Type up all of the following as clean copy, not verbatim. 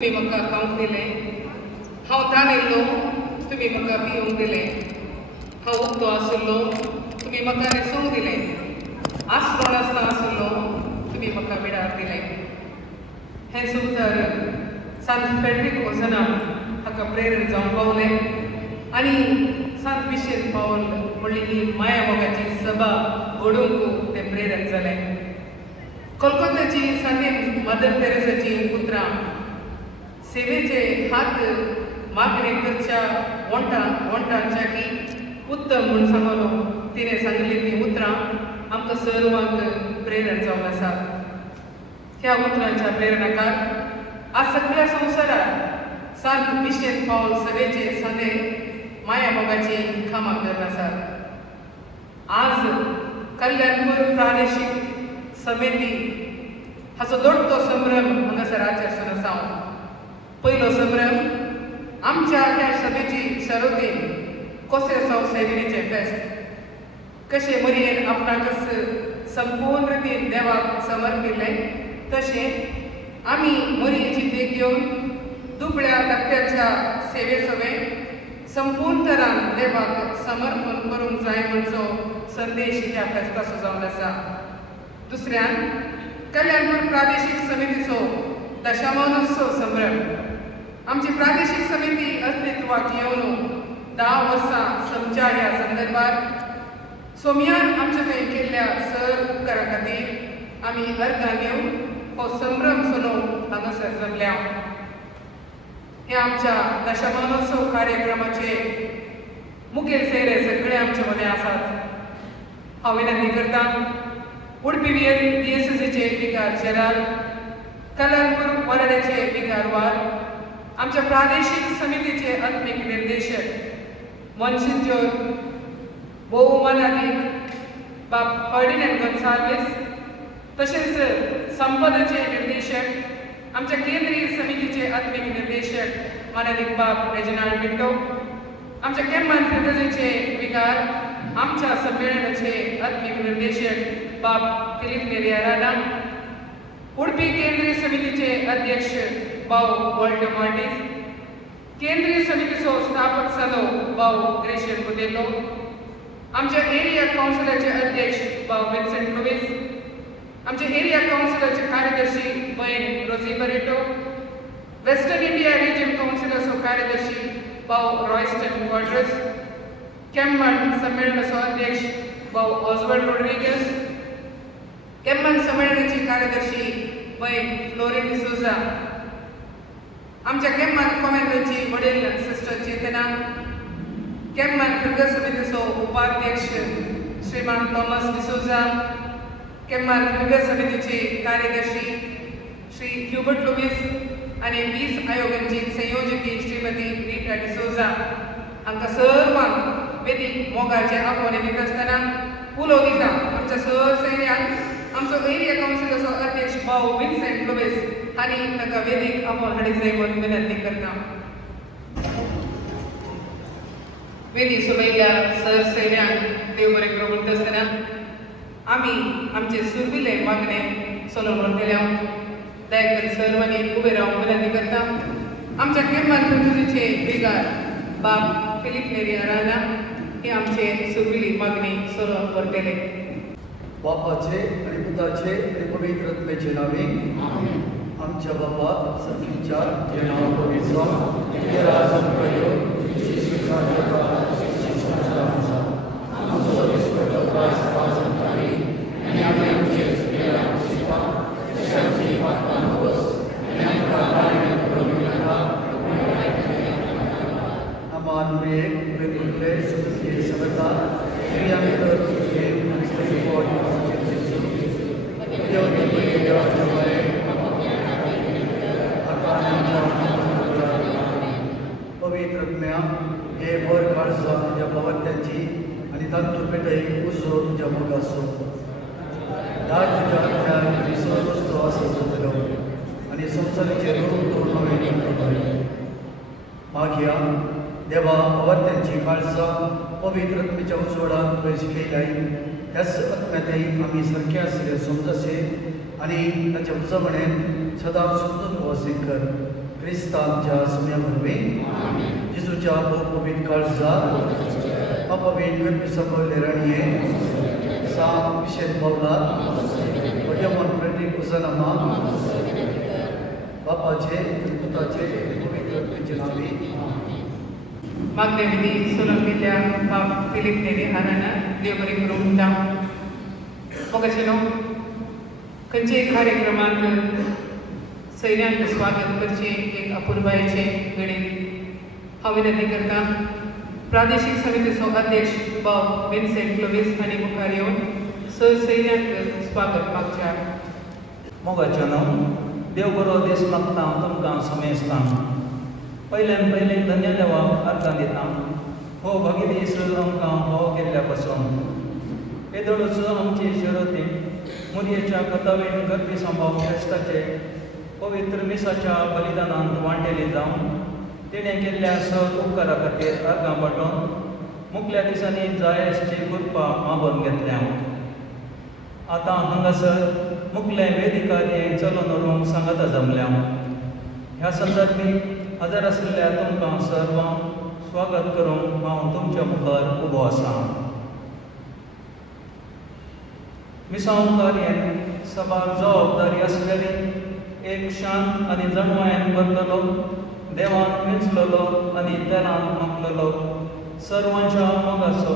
तुम्ही म्हाका खावंक दिलें, हांव ताण येयल्लो तुमी म्हाका पिवंक दिलें, हांव उक्तो आशिल्लो तुमी म्हाका न्हेसोवंक दिलें, आसरो नासतना आशिल्लो तुमी म्हाका विडार दिलें. हें सुतर सांत फ्रेडरीक ओझनान हाका प्रेरण जावन पावलें आनी सांत मिशेल पावल म्हणली ही माया मोगाची सभा घडोवंक तें प्रेरण जालें. कोलकाताची सांत मदर तेरेसाची पुत्रां सेवेचे हात मागणे करच्या वंटांच्या की उत्तम म्हूण सांगलो तिणें सांगली ती उतरां आमकां सर्वांक प्रेरण जावन आसा. ह्या उतरांच्या प्रेरणाकार आज सगळ्या संवसारात सांत मिशेल पावल सवेचे सांदे माया मोगाची खामा करून आसात. आज कल्याणपूर प्रादेशीक समिती हाचो दोडतो संभ्रम हांगासर आचरसून आसा. पयलो संभ्रम आमच्या ह्या सभेची शरोतीन कोसे सौ सेविनीचे फेस्त कशे मरयेन आपणाकच संपूर्ण रितीन देवाक समर्पिल्ले तशें आमी मरयेची देख घेवन दुबळ्या धाकट्याच्या सेवे सवे संपूर्ण तरान देवाक समर्पण करूंक जाय म्हणचो संदेश ह्या फेस्ताचो जावन आसा. दुसऱ्यान कल्याणपूर प्रादेशीक समितीचो दशमानोत्सव संभ्रम. आमची प्रादेशीक समिती अस्तित्वाक येवन 10 वर्सां समच्या ह्या संदर्भात सोमयान आमचे थंय केल्ल्या सर उपकारा खातीर आमी अर्गां घेवन हो संभ्रम सोलोवंक हांगासर जमल्या. हे आमच्या दशमानोत्सव कार्यक्रमाचे मुखेल सेरे सगळे आमचे मदें आसात. हांव विनंती करतां उडपी DSSचे विकार शेराल, कल्याणपूर वाराड्याचे विकारवार, आमच्या प्रादेशीक समितीचे आत्मीक निर्देशक मनशिंजोर भोवमानाधिक बाब फर्डिनंड गोन्साल्वीस, तशेंच संपदाचे निर्देशक आमच्या केंद्रीय समितीचे आत्मीक निर्देशक मानाधिक बाब रेजिनाल्ड पिंटो, आमच्या केम्मान फ्रेटर्नीचे विकार, आमच्या संमेलनाचे आत्मीक निर्देशक बाब फिलिप नेरिया राणा, उडपी केंद्रीय समितीचे अध्यक्ष बाव वॉल्टर मार्टिस, केंद्रीय समितीचो स्थापक सालो बाव ग्रेशियन बुदेलो, आमच्या एरिया काउन्सिलाचे अध्यक्ष बाव विन्सेंट लुईस, आमचे एरिया काउन्सिलाचे कार्यदर्शी बयन रोजी बरेटो, वेस्टर्न इंडिया रिजन काउन्सिलाचो कार्यदर्शी बाव रॉयस्टन क्वार्टर्स, केम्मन संमेलनाचो अध्यक्ष बाव ऑजवर्ड रोड्रिगस, केम्मन संमेलनाची कार्यदर्शी बयन फ्लोरिन डिसोजा, आमच्या केम्मन कॉमेंटची वडील सिस्टर चेतना, केम्मन फिगर समितीचो उपाध्यक्ष श्रीमान थॉमस डिसोजा, केम्मन फिगर समितीचे कार्यदर्शी श्री ह्युबर्ट लुईस आणि 20 आयोगांची संयोजकी श्रीमती रीटा डिसोजा हांकां सर्वांक वेदीक मोगाचे आपोवणे दित आसतना उलो दिता आमच्या सर सैन्यांक आमचो एरिया काउन्सिलाचो अध्यक्ष बाव विन्सेंट लुईस हांणी ताका वेदीक आपोवन हाडीत जाय म्हणून विनंती करता. वेदी सोबयल्या सर सैन्यांक देव बरें करूं म्हणटा आसतना आमी आमचे सुरविले मागणे सोलोवन व्हरतल्या. दया करून सर्वांनी उबे रावन विनंती करता. आमच्या केम्मन फ्रेटर्नीचे विकार बाब फिलिप नेरिया राणा हे आमचे सुरविली मागणी सोलोवन व्हरतले. बापाचे आणि पुताचे आणि पवित्र आत्म्याचे नावे आमच्या बापा सतीच्या नाव पवित्र हे वर काळजा तुझ्या भवत्यांची आणि तांतूर पेटय उसो तुझ्या मोगासो दाट तुझ्या आत्म्यान विसर वस्तू असो जातलो आणि संसाराचे रोग तो नवे मागया देवा भवत्यांची काळजा पवित्र आत्म्याच्या उजवाडात प्रवेश केलाय. ह्याच आत्म्यातही आम्ही सारखे असले समजसे आणि ताच्या उजवणेन सदा सुंदर वासीक कर. क्रिस्तांच्या सुन्या वरवीं जेजूच्या पवित्र काळजात अपवीन करपी सकयल राणये सांग विशेष पावलात वयमन प्रतीक उजनामा बापाचे पुताचे पवित्र आत्म्याचे नावे मागणे विधी सोलंकीच्या बाप फिलिप नेरी हाराना देव बरी करूंक जावं मोगाचेनो खंयचे कार्यक्रमांक सैन्यांक स्वागत करचे एक अपूर्वायेचे घडीत हांव विनंती करता प्रादेशीक समितीचो अध्यक्ष बाब विन्सेंट क्लोविस आनी मुखार येवन सैन्यांक स्वागत मागच्या मोगाचेनो देव बरो दीस मागता तुमकां समेस्तां पयल्यान पयलीं धन्य देवाक अर्गां दिता हो भगीदीस आमकां फावो केल्ल्या पासून येदोळूच आमची शिरोती मुरयेच्या कथावेन करपी संभाव ख्रिस्ताचे पवित्र मिसाच्या बलिदानांत वांटेली जावन तिणें केल्ल्या सर उपकारा खातीर अर्गां पाठोवन मुखल्या दिसांनी जाय आसची कृपा मागून घेतल्या आतां हांगासर मुखलें वेदिकाचें चलून व्हरूंक सांगता जमल्या ह्या संदर्भी हजर आशिल्ल्या तुमकां सर्वांक स्वागत करूंक हांव तुमच्या मुखार उबो आसां मिसांव कार्यान सभार जबाबदारी आसलेली एक शांत आनी जणवायेन भरलेलो देवान वेंचलेलो आनी तेलान मागलेलो सर्वांच्या मोगाचो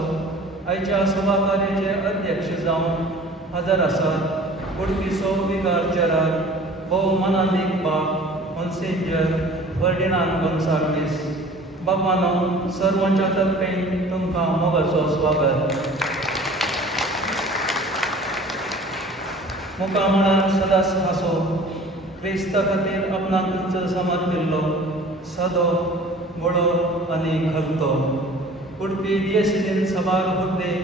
आयच्या सभा कार्याचे अध्यक्ष जावन हजर आसात उडपीचो विकार चेरार भोव मनांदीक बाब मोन्सेंजर फर्डिनांद गोन्साल्वीस बापानो सर्वांच्या तर्फेन तुमकां मोगाचो स्वागत मुखामळार सदांच हांसो क्रिस्ता खातीर आपणाक समर्पिल्लो सदो बळो आनी घलतो उडपी दियेसीन सभार हुद्दे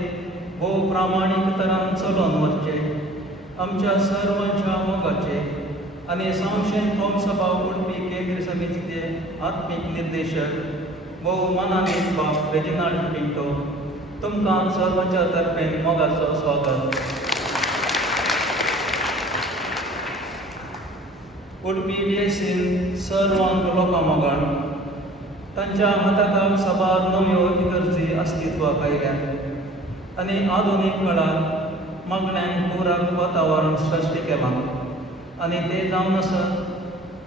भोव प्रामाणीक तरान चलोवन वचचे आमच्या सर्वांच्या मोगाचे आनी सांशेन कौम सभा उडपी केंद्रीय समितीचे आत्मीक निर्देशक भोव मनानीक बाब रेजिनाल्ड पिंटो तुमकां सर्वांच्या तर्फेन मोगाचो स्वागत उडपी डीएसीन सर्वांक लोकां मोगान तांच्या हाताखाल सभार नव्यो इगर्जी अस्तित्वाक आयल्यात आनी आधुनीक काळांत मागण्यांक पुराक वातावरण सृश्टी केलां आनी ते जावन आसत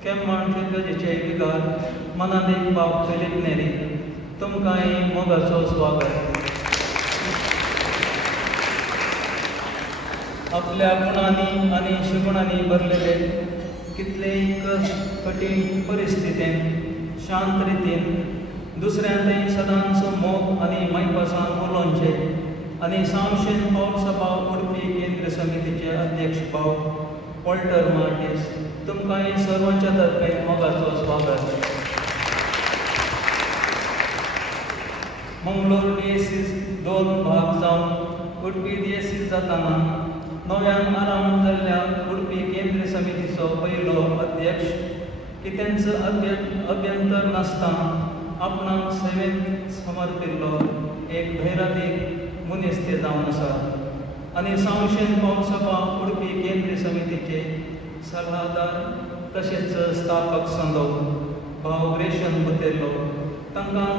केम्मण फिर्गजेचे विकार मनानीक बाब फिलीप नेरी तुमकांय मोगाचो स्वागत आपल्या गुणांनी आनी शिगुणांनी भरलेले कितलेय कठीण परिस्थितीन शांत रितीन दुसऱ्यांतय सदांच मोग आनी मैपासान उलोवचे आनी सांशेन पावल सभा उडपी केंद्रीय समितीचे अध्यक्ष भाव वॉल्टर मार्टीस तुमकांय सर्वांच्या तर्फेन मोगाचो स्वागत मंगळूर डीएसीस 2 भाग जावन उडपी डीएसीस जाताना नव्यान आराम जाल्ल्या उडपी केंद्रीय समितीचो पयलो अध्यक्ष कितेंच अभ्यंतर नासतना आपणाक सेवेक समर्पिल्लो एक भैरातीक मनीस ते जावन आसा आनी सांशेन पावल सभा उडपी केंद्रीय समितीचे सल्लागार तशेंच स्थापक संदो भाव रेशन बुतेल्लो तांकां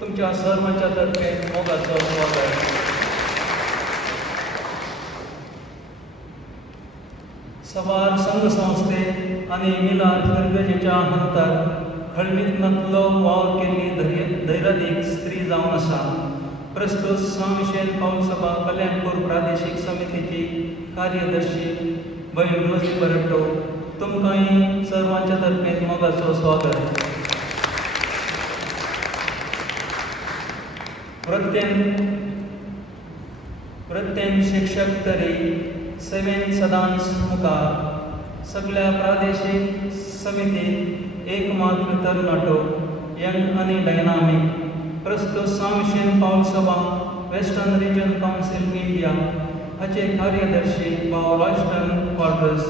तुमच्या सर्वांच्या तर्फेन मोगाचो स्वागत सवार संघ संस्थे आनी मिलाद फिर्गजेच्या हंतार खळमीतनांतलो वावर केल्ली धैर्यादीक स्त्री जावन आसा प्रस्तुत सांशेन पावल सभा कल्याणपूर प्रादेशीक समितीची कार्यदर्शी भयण रोजी बरट्टो तुमकांय सर्वांच्या तर्फेन मोगाचो स्वागत प्रत्येक शिक्षक तरी सेवेन सदांच मुखार सगळ्या प्रादेशीक समिती एकमात्र तरणाटो यंग आनी डायनामीक प्रस्तुत सांशेन पावल सभा वेस्टर्न रिजन कावन्सिल इंडिया हाचे कार्यदर्शी भाव राष्ट्रन क्वार्टर्स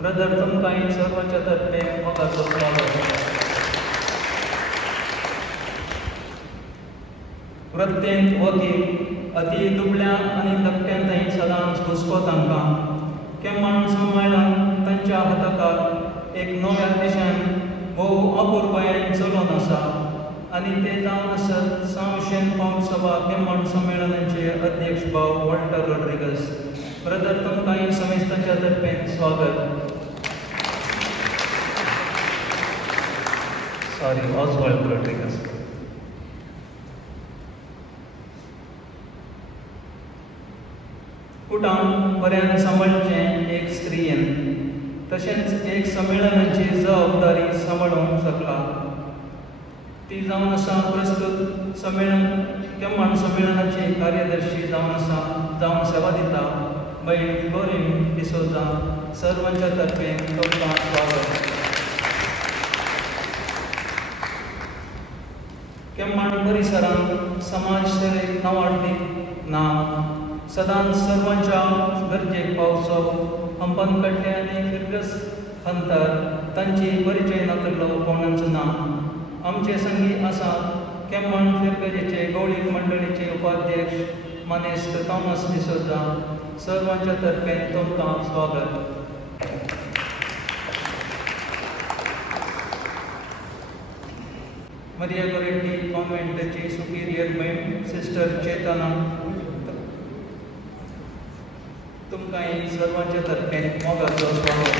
ब्रदर तुमकांय सर्वांच्या तर्फे मोगाचो स्वागत प्रत्येक वकील अति दुबळ्या आनी धक्क्यांतय सदांच हुस्को तांकां केम्मण सांबाळून तांच्या हाताखाल एक नव्या दिशान भोव अपूर्वयान चलून आसा आनी ते जावन आसत सांवशेन पावस सभा केम्मण संमेलनाचे अध्यक्ष भाव वॉल्टर रॉड्रिगस. ब्रदर तुमकां ही समेस्तांच्या तर्फेन स्वागत. Sorry, Oswald Rodrigues. कुटांक बऱ्यान सांबाळचें एक स्त्रियेन तशेंच एक संमेलनाची जबाबदारी सांबाळूंक शकला. ती जावन आसा प्रस्तुत संमेलन केम्मण संमेलनाची कार्यदर्शी जावन सेवा दिता बायल फ्लोरिन डिसोजा. सर्वांच्या तर्फे तुमकां स्वागत. केम्मण परिसरांत समाज सेवेक नांवाडीक नांव सदांच सर्वांच्या गरजेक पावचो हंपन कट्टे आनी फिरगस अंतर तांची परिचय नातलो कोणाच ना. आमचे संगी आसा केम्मण फिरगजेचे गवळीक मंडळीचे उपाध्यक्ष मानेस्त थॉमस डिसोजा. सर्वांच्या तर्फे तुमकां स्वागत. मरिया गोरेटी कॉन्व्हेंटची सुपिरियर मेन सिस्टर चेतना. तुमकां सर्वांच्या तर्फे मोगाचो स्वागत.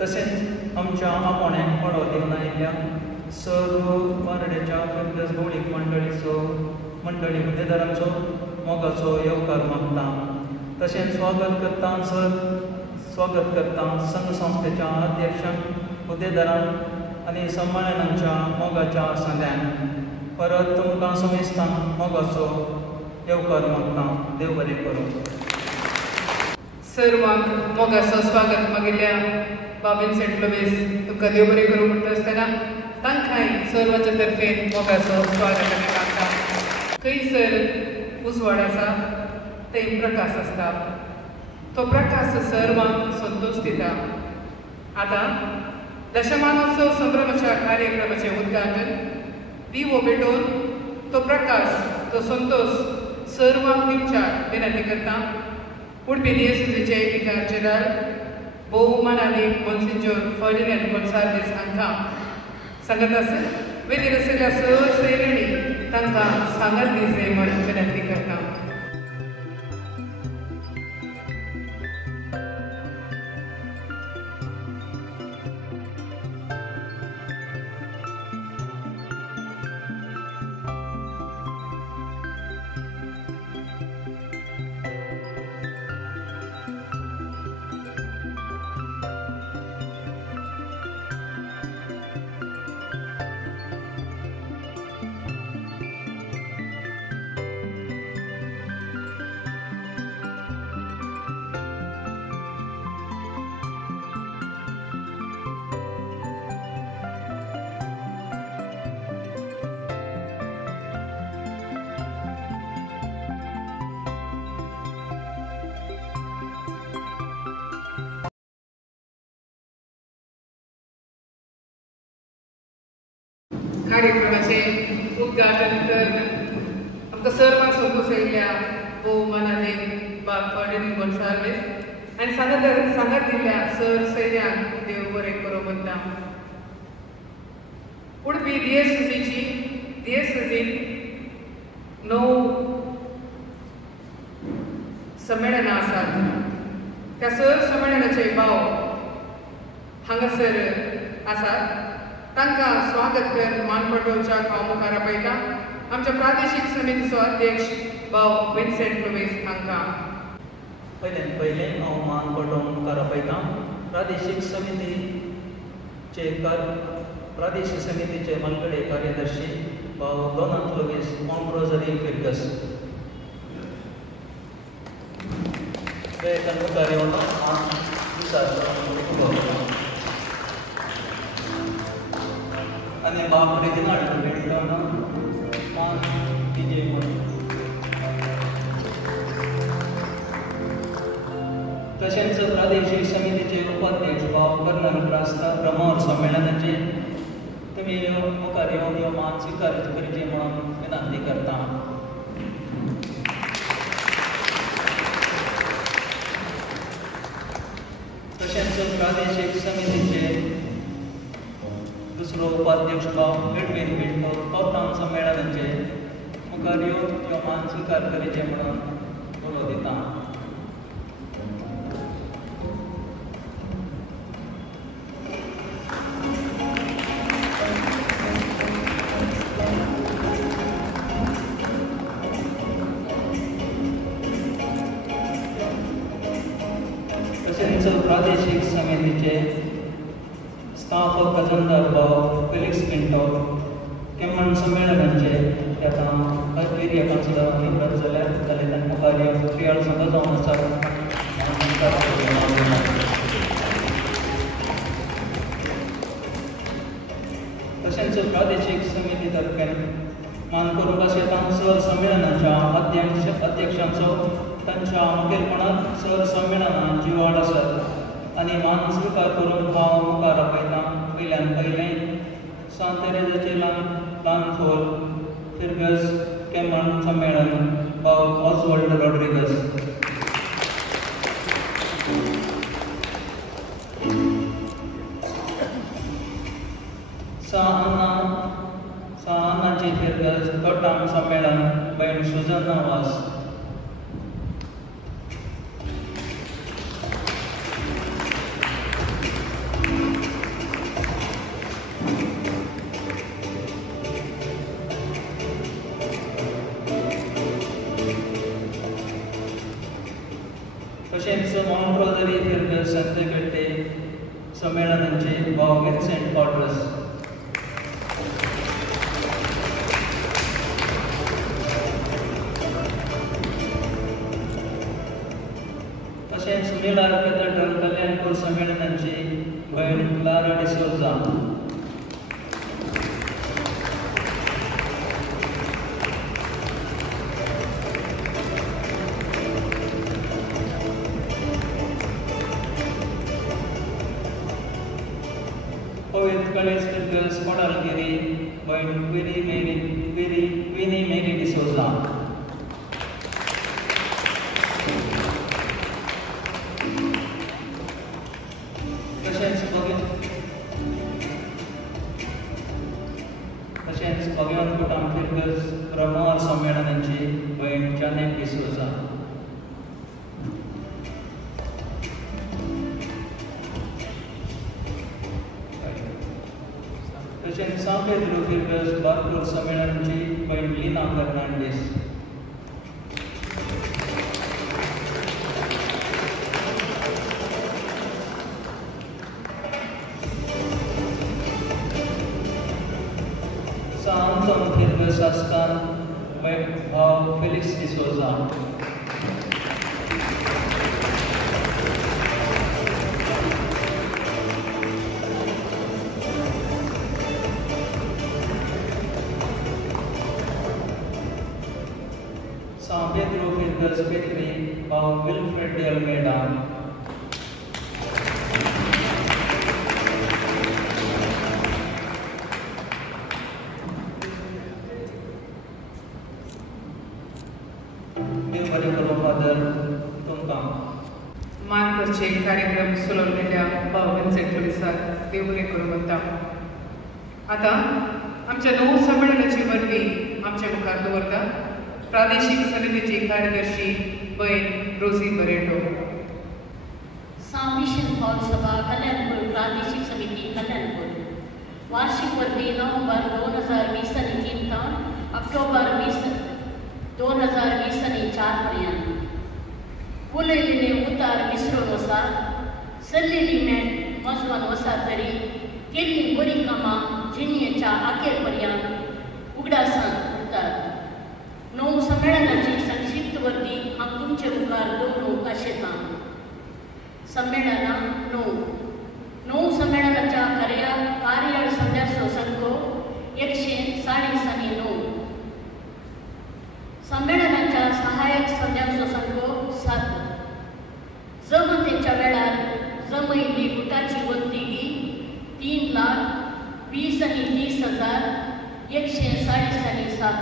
तशेंच आमच्या आपोण्याक पडो दिवन आयिल्ल्या सर्व वारड्याच्या फिरगस गवळीक मंडळी हुद्देदारांचो मोगाचो येवकार मागता. तशेंच स्वागत करता संघ संस्थेच्या अध्यक्षांक हुद्देदारांक आनी संमेलनाच्या मोगाच्या सांग्यांक. परत तुमकां समेस्तांक मोगाचो येवकार मागता. देव बरें करूं. सर्वांक मोगाचो स्वागत मागिल्ल्या बाबीन सेंट लुईस तुमकां देव बरें करूं म्हणटा आसतना तांकांय सर्वांच्या तर्फे मोगाचो स्वागत आमी मागता. खंयसर उजवाड आसा थंय प्रकाश आसता. तो प्रकाश सर्वांक संतोश दिता. आतां दशमानोत्सव संभ्रमाच्या कार्यक्रमाचे उद्घाटन दिवो पेटोवन तो प्रकाश तो संतोष सर्वांक दिवच्याक विनंती करता. उडपी डिओसीसीचे विकार जनरल भोवमानानी मोन्सिंजोर फर्डिनंड गोन्साल्वीस हांकां सांगत आसत वेदीर आशिल्ल्या सर्व श्रेणी तांकां सांगत दिवचे म्हण विनंती करता. कार्यक्रमाचे उद्घाटन करन आमकां सर्वांक संतोश आयिल्ल्या भोवमानानी बाब फर्डिनंड गोन्साल्वीस आनी सांगत दिल्ल्या सर सैन्यांक देव बरें करूं म्हणटा. उडपी डिओसीसीन 9 संमेलनां आसात. त्या सर संमेलनाचे भाव हांगासर आसात. तांकां स्वागत कर मानपटोवच्या हांव मुखार आपयता. आमच्या प्रादेशीक समितीचो अध्यक्ष भाव विन्सेंट लुईस हांकां. पयलें हांव मानपटोवंक मुखार आपयता. प्रादेशीक समितीचे मनगडे कार्यदर्शी भाव दोनाथ लुईस मोंब्रोजरी फिरगस. मुखार येवन आणि बापडे दिन हाडून भेटलो तशेंच प्रादेशीक समितीचे उपाध्यक्ष भाव कर्नल ब्रह्मोर संमेलनाचे तुमी मुखार येवन ह्यो मान स्वीकार करचे म्हणून विनंती करता. तशेंच प्रादेशीक समितीचे दुसरो उपाध्यक्ष भाव एडवीन पिंटो तोतां संमेलनाचे मुखार येवन ह्यो मान स्विकार करीचे म्हणून उलो दिता. तशेंच प्रादेशीक समितीचे स्थापक खजानदार भाव फेलिक्स पिंटो केमन संमेलनाचे आता खातीर एका सुद्दां इन्वॉल्व जाल्यार जाल्यार तांकां मुखार क्रियाळ सुद्दां जावन आसा. तशेंच प्रादेशीक समिती तर्फे मान करूंक आशिल्ल्या सर संमेलनाच्या अध्यक्षांचो तांच्या मुखेलपणांत सर संमेलनान जिवाड आसात आनी मान स्विकार करून हांव मुखार आपयतां. पयल्यान पयलें सांत तेरेजाचें ल्हान खोल फिर्गस केमन संमेलन भाव ऑस्वाल्ड रॉड्रिगस. सान्नाची फिर्गस तोटाम संमेलन भयण सुजन वास. तशेंच माउंट रोजरी फिर्गस संतपेटे संमेलनाचे भाव विन्सेंट कॉर्टस. तशेंच मिलार कॅथेड्रल कल्याणपूर संमेलनाची भयण क्लारा डिसोजा. पवित्र कॉलेज फिर्गस कोडालगिरी भयण क्विनी मेरी डिसोजा. तशेंच भगवान कुटाम फिर्गस ब्रह्मवार संमेलनाची भयण जानेट डिसोजा. तशेंच सांत पेद्रो फिर्गस बारपूर संमेलनाची भयण लिना फर्नांडीस. सांत फिर्गस आस्तान भाव Felix D'Souza. San Pedro Firdevs Petri भाव विल्फ्रेड de Almeida. मान करचे कार्यक्रम सुलभलेल्या भाव विन्सेंट पुलिसाक देव बरें करूं म्हणटा. आतां आमच्या नवो संमेलनाची वरवी आमच्या मुखार दवरता प्रादेशीक समितीची कार्यदर्शी भयण रोजी बरेटो. सांत मिशन हॉल सभा कल्याणपूर प्रादेशिक समिती कल्याणपूर वार्षिक वरवी नोव्हेंबर 2020 आनी 3 ऑक्टोबर 2020 आनी 4 पर्यंत उलयलेले उतार विसरून वसात, सल्लेली मेट मजवान वसात तरी केल्ली बरी कामां जिणेच्या आखेर पर्यंत उगडासान उरतात. नऊ संमेलनाची संक्षिप्त वर्दी हांव तुमचे मुखार दवरूंक आशेतां. संमेलनां नऊ संमेलनाच्या कार्याळ सदस्यो संख्यो 149. संमेलनाच्या सहाय्यक सदस्यो संख्यो 7. जमतेच्या वेळार जमयिल्ली गुटाची वंतिगी 3,20,30,140,7.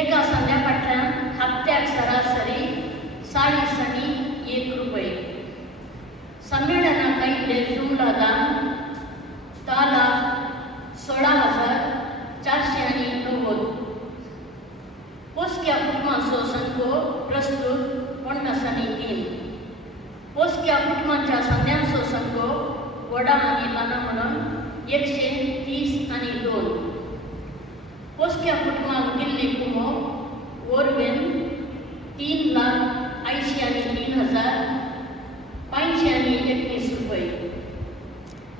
एका संध्या फाटल्यान हप्त्याक सरासरी 40 आनी 1 रुपये. संमेलनाक आयिल्ले जुमला दान 10,16,490. पोसक्या कुटुंबांचो संख्यो प्रस्तुत 50,3. पोसक्या कुटुंबांच्या संध्यांचो संख्यो वडा आनी ल्हान म्हणून 132. पोसक्या कुटुंबांक दिल्ली कुमो वरवेन 3,80,03,519 रुपये.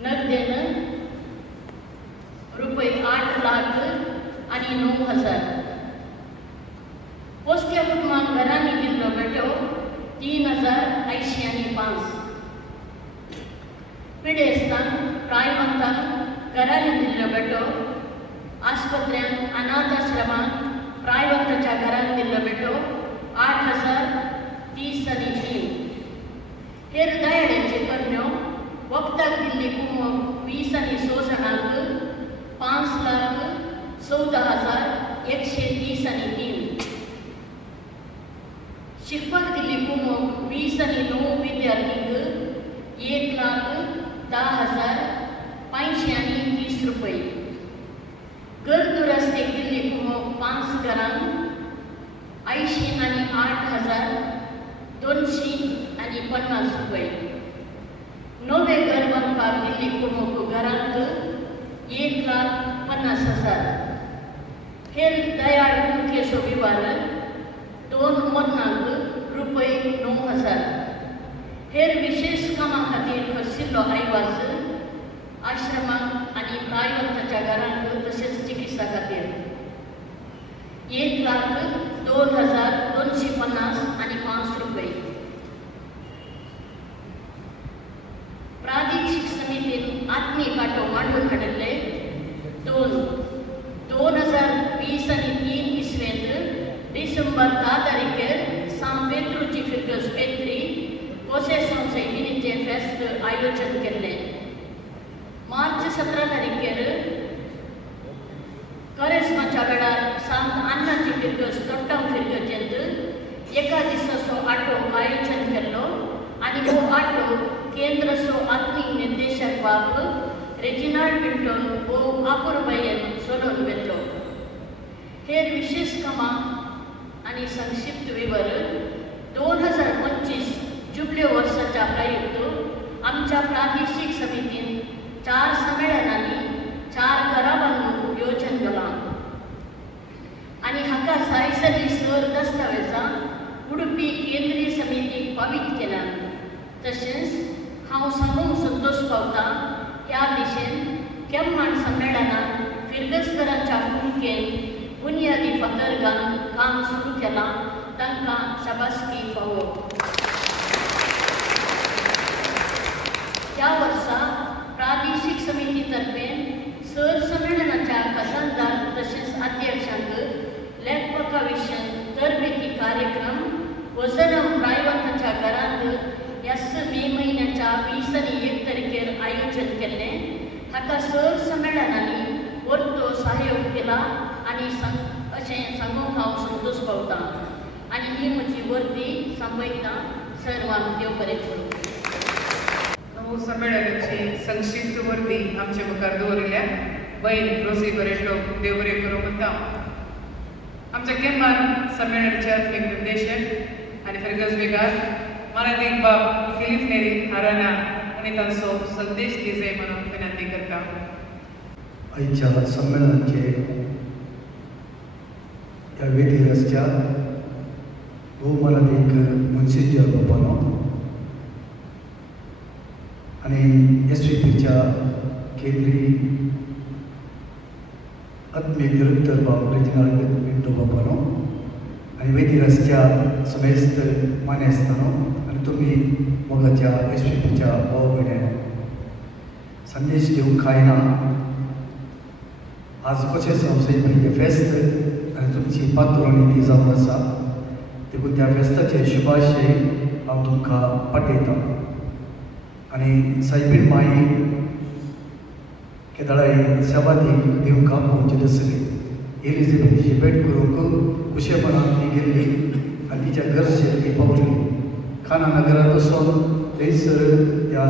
नगदेन रुपये 8,09,000. पोसक्या कुटुंबांक घरांनी दिल्लो भेटो 3,085. पिडेस्तांक प्रायवंतांक घरांनी दिल्लो भेटो, आस्पत्र्यांक अनाथ आश्रमांक प्रायवंताच्या घरांत दिल्लो भेटो 8,033. हेर दयाळ्यांचे करण्यो वखदाक दिल्ली कुमो 20 आनी 6 जाणांक 5,14,130. शिकपाक दिल्ली कुमो 20 आनी 9 विद्यार्थींक 1,10,530 रुपये. घर दुरस्तेक दिल्ली कुमो 5 घरांक 80 आनी 8,250 रुपये. नवे घर बांदपाक दिल्ली कुमो घरांक 1,50,000. हेर दयाळ मुखेशो विवार 2 मरणांक रुपये 9,000. हेर विशेष कामां खातीर खर्चिल्लो आयवाज आश्रमांक आनी प्रायवंताच्या घरांक तशेंच चिकित्सा खातीर 1,02,250 रुपये. प्रादेशीक समितीन आत्मीय कांटो मांडून हाडिल्ले 2020 आनी 3 इसवेंत डिसेंबर 10 तारीखेर सांत पेद्रूची फिरगस पेद्री पोसेशन सैनिचे फेस्त आयोजन केल्ले. मार्च 17 तारीखेर करेस्माच्या वेळार सांत अन्नाची फिरगस तोट्टाम फिरगजेंत एका दिसाचो आटो आयोजन केल्लो आनी हो आटो केंद्रचो आत्मीक निर्देशक बाब रेजिनाल्ड पिंटोन वो आपुरबायेन सोडून वेल्लो. हेर विशेष कामां आनी संक्षिप्त विवर 2025 जुबल्यो वर्साच्या प्रयुक्त आमच्या प्रादेशीक समितीन 4 संमेलनांनी 4 घरां बांदूंक येवजण केलां आनी हाका जायसरी सर दस्तावेजां उडपी केंद्रीय समितीक फारीक केल्यां. तशेंच हांव सांगूंक संतोश पावतां ह्या दिशेन केम्माण संमेलनान फिरगसकरांच्या कुमकेन बुनयादी फातर घालून काम सुरू केलां. तांकां शाबासकी फावो. ह्या वर्सा प्रादेशीक समिती तर्फे सर संमेलनाच्या खजानदार तशेंच अध्यक्षांक लेखपका विशयन तरबेती कार्यक्रम वसनम प्रायवंताच्या घरांत मे महिन्याच्या 20 आनी 1 तारखेर आयोजन केल्लें. हाका सर संमेलनांनी परतो सहयोग केला आनी अशें सांगूंक हांव संतोश पावतां आनी ही म्हजी वर्दी सांपयता. सर्वांक देव बरें करूं. संमेलनाची संक्षिप्त वर्दी आमचे मुखार दवरिल्ल्या बैन रोसी बरेटो देव बरें करूं म्हणटा. आमच्या केम्मान संमेलनाचे आत्मीक निर्देशक आनी फिरगस बेगार माननीय बाब फिलिप नेरी हाराना आनी तांचो संदेश दिजे म्हणून विनंती करता. आयच्या संमेलनाचे ह्या वेदी रस्त्यार भोवमानादीक मुन्सिपल बापानो आनी SVPच्या केंद्रीय आत्मीक डिरेक्टर बाब रेजिनाल्ड पिंटो बापानो आनी वेदी रस्त्यार समेस्त मानेस्तानो आनी तुमी मोगाच्या SVPच्या भाव भयण्यांनो संदेश दिवंक कांय ना. आज कशें संवसारीक फेस्त आनी तुमची पातुरणी ती जावन आसा देखून त्या फेस्ताचे शुभाशय हांव तुमकां पाठयतां. आनी सायबीण माई केदाळाई सवादीक दिवंक पळोवचे दसरे एलिझाबेथीची भेट करूंक कुशेपणान ती गेल्ली आनी तिच्या घरचेर ती पावली. खाना नगरांत वचून थंयसर त्या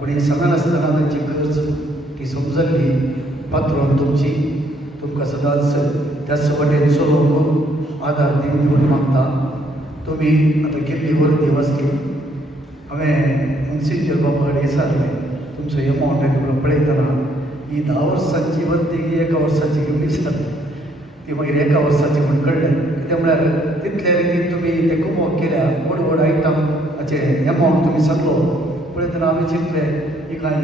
कोणी सांगना आसतना तांची गरज ती समजल्ली पात्रोन तुमची तुमकां सदांच त्याच वाटेन चलोवंक आदार दिवन दिवन मागता. तुमी आतां केल्ली वर्दी वाचली. हांवें मुन्सिपल बाबा कडेन विचारलें तुमचो एमावंट आनी म्हणून पळयतना ही 10 वर्सांची वर्दी की 1 वर्साची घेवन विचारली. ती मागीर 1 वर्साची म्हूण कळ्ळें. कित्याक म्हळ्यार तितल्या रितीन तुमी ते कुमोग केल्या व्हड व्हड आयटमाचे एमावंट तुमी सांगलो पळयतना हांवें चिंतलें ही कांय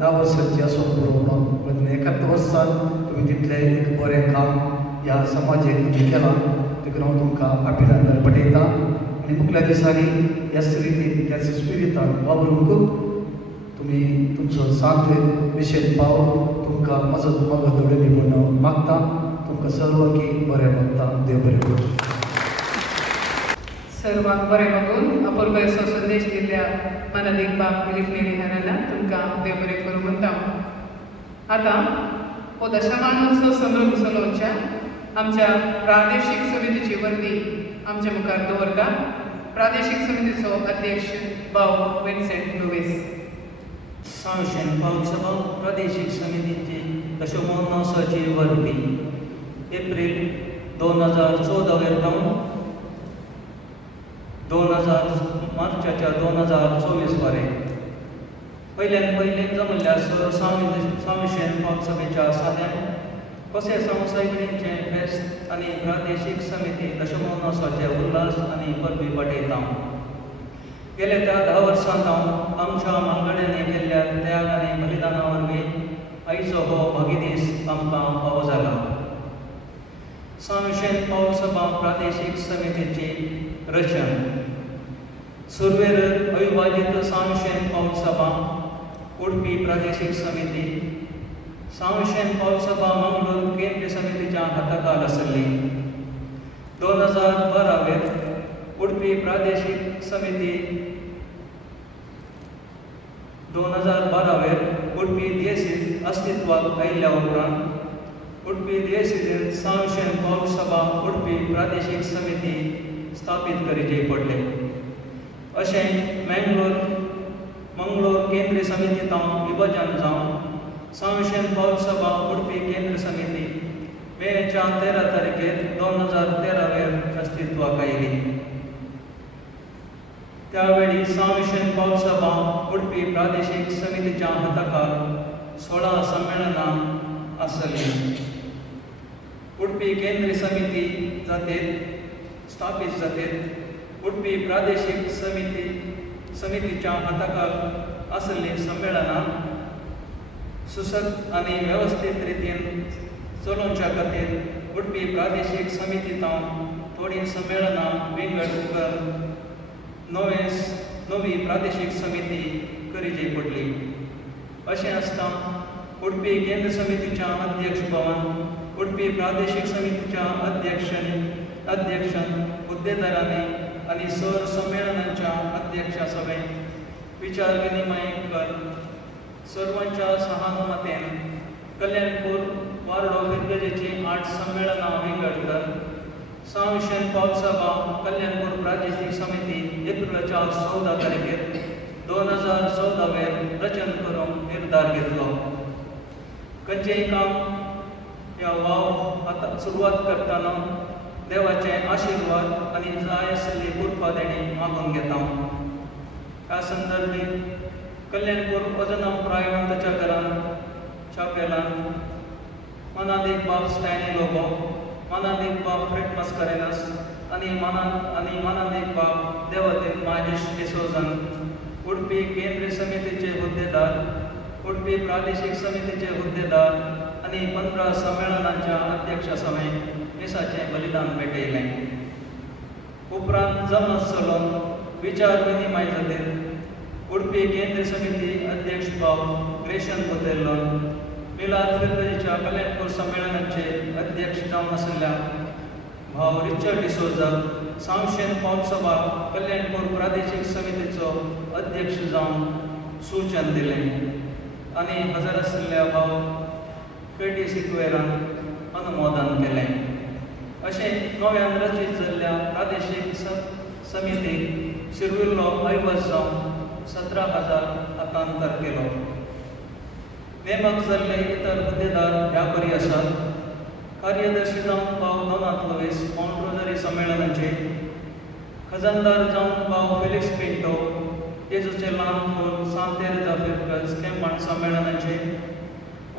10 वर्सांची आसूंक पुरो म्हणून. पळयतना 1 वर्सान तुमी तितलें एक बरें काम ह्या समाजाक तुमी केलां देखून हांव तुमकां अभिनंदन पटयतां. आनी मुखल्या दिसांनी ह्याच रितीन त्याच स्पिरितान वावरूंक तुमी तुमचो साथ विशेष पाव तुमकां मजत मगत दवरली म्हणून मागता. तुमकां सर्वांकी बरें मागता. देव बरें करूं. सर्वांक बरें मागून अपुर्बायचो संदेश दिल्ल्या माननीक बाब दिलीप नेरी हारांना तुमकां देव बरें करूं म्हणटा. आतां हो दशमानोत्सव संभ्रम चलोवच्या आमच्या प्रादेशीक समितीची वर्दी आमच्या मुखार दवरता. प्रादेशीक समितीचो अध्यक्ष भाव विन्सेंट लुईस. सांशेन पावसभा प्रादेशीक समितीची दशमोत्सवाची वर्दी एप्रिल 2014 वेरेन 2000 मार्चाच्या 2024 वरेन पयल्यान जमल्ल्या सांशेन पावसभेच्या साद्यान कसे संवसायिणीचे फेस्त आनी प्रादेशीक समिती दशमोत्सवाचे उल्हास आनी परबी पटयता. गेल्या त्या 10 वर्सांत हांव आमच्या मांगड्यांनी केल्ल्या त्याग आनी बलिदाना वरवीं आयचो हो भागीदीस आमकां फावो जाला. सांशेन पावसभा प्रादेशीक समितीची रचन सुरवेर अविभाजीत सांशेन पावसभा उडपी प्रादेशीक समिती सांशेन पावसभा मंगळूर केंद्रीय समितीच्या हाताखाल आसली. 2012 वेर उडपी प्रादेशीक समिती 2012 वेर उडपी DSC अस्तित्वाक आयिल्ल्या उपरांत उडपी DSCन सांशेन पावसभा उडपी प्रादेशीक समिती स्थापीत करचे पडले. अशें मंगळूर केंद्रीय समितींत विभाजन जावन सांशेन पावसभा उडपी केंद्र समिती मेच्या 13 तारखेर 2013 वेर अस्तित्वाक आयली. त्यावेळी सांशेन पावसभा उडपी प्रादेशीक समितीच्या हाताखाल 16 संमेलनां आसली. उडपी केंद्रीय समिती जातेत स्थापीत जातेत उडपी प्रादेशीक समितीच्या हाताखाल आसली संमेलनां सुसक्त आनी वेवस्थीत रितीन चलोवच्या खातीर उडपी प्रादेशीक समितींत थोडीं संमेलनां विंगड करून नवी प्रादेशीक समिती करची पडली. अशें आसता उडपी केंद्र समितीच्या अध्यक्ष भवन उडपी प्रादेशीक समितीच्या अध्यक्षान हुद्देदारांनी आनी सर संमेलनाच्या अध्यक्षा सभेत विचार विनिमय कर सर्वांच्या सहानुमतेन कल्याणपूर वार्डो विर्गजेची 8 संमेलनां विंगड कर सांशेन पावसभा कल्याणपूर प्रादेशीक समिती एप्रिलच्या 14 तारखेर 2014 वेर रचन करूंक निर्धार घेतलो. खंयचेय काम ह्या वाव आतां सुरवात करतना देवाचे आशिर्वाद आनी जाय आसली कृपादेणी मागून घेता. ह्या संदर्भांत कल्याणपूर अजनम प्रायवंताच्या घरान छापेलान मनादीक बाब स्टॅनी लोबो मनादीक बाब फ्रेड मस्करेनस आनी मनादीक बाब देवादीन माजेश डिसोजन उडपी केंद्रीय समितीचे हुद्देदार उडपी प्रादेशीक समितीचे हुद्देदार आनी 15 संमेलनांच्या अध्यक्षा समेत देशाचें बलिदान भेटयलें. उपरांत जमस चलोवन विचार विनिमय जालें. उडपी केंद्रीय समिती अध्यक्ष भाव ग्रेशन बोतेल्लोन मिलाद विर्गजेच्या कल्याणपूर संमेलनाचे अध्यक्ष जावन आशिल्ल्या भाव रिचर्ड डिसोजा सांशेन पावसभा कल्याणपूर प्रादेशीक समितीचो अध्यक्ष जावन सूचन दिलें आनी हजर आशिल्ल्या भाव पेटी सिक्वेरान अनुमोदन केलें. अशें नव्यान रचीत जाल्ल्या प्रादेशीक समितीक शिरविल्लो ऐवज जावन 17,000 हस्तांतर केलो. नेमक जाल्ले इतर हुद्देदार ह्या परी आसात: कार्यदर्शी जावन भाव दोनाथ लुईस माउंट रोजरी संमेलनाचे, खजानदार जावन भाव फेलिक्स पिंटो जेजूचे ल्हान फूल सांत तेरेजा फेरकस केंपाण संमेलनाचे,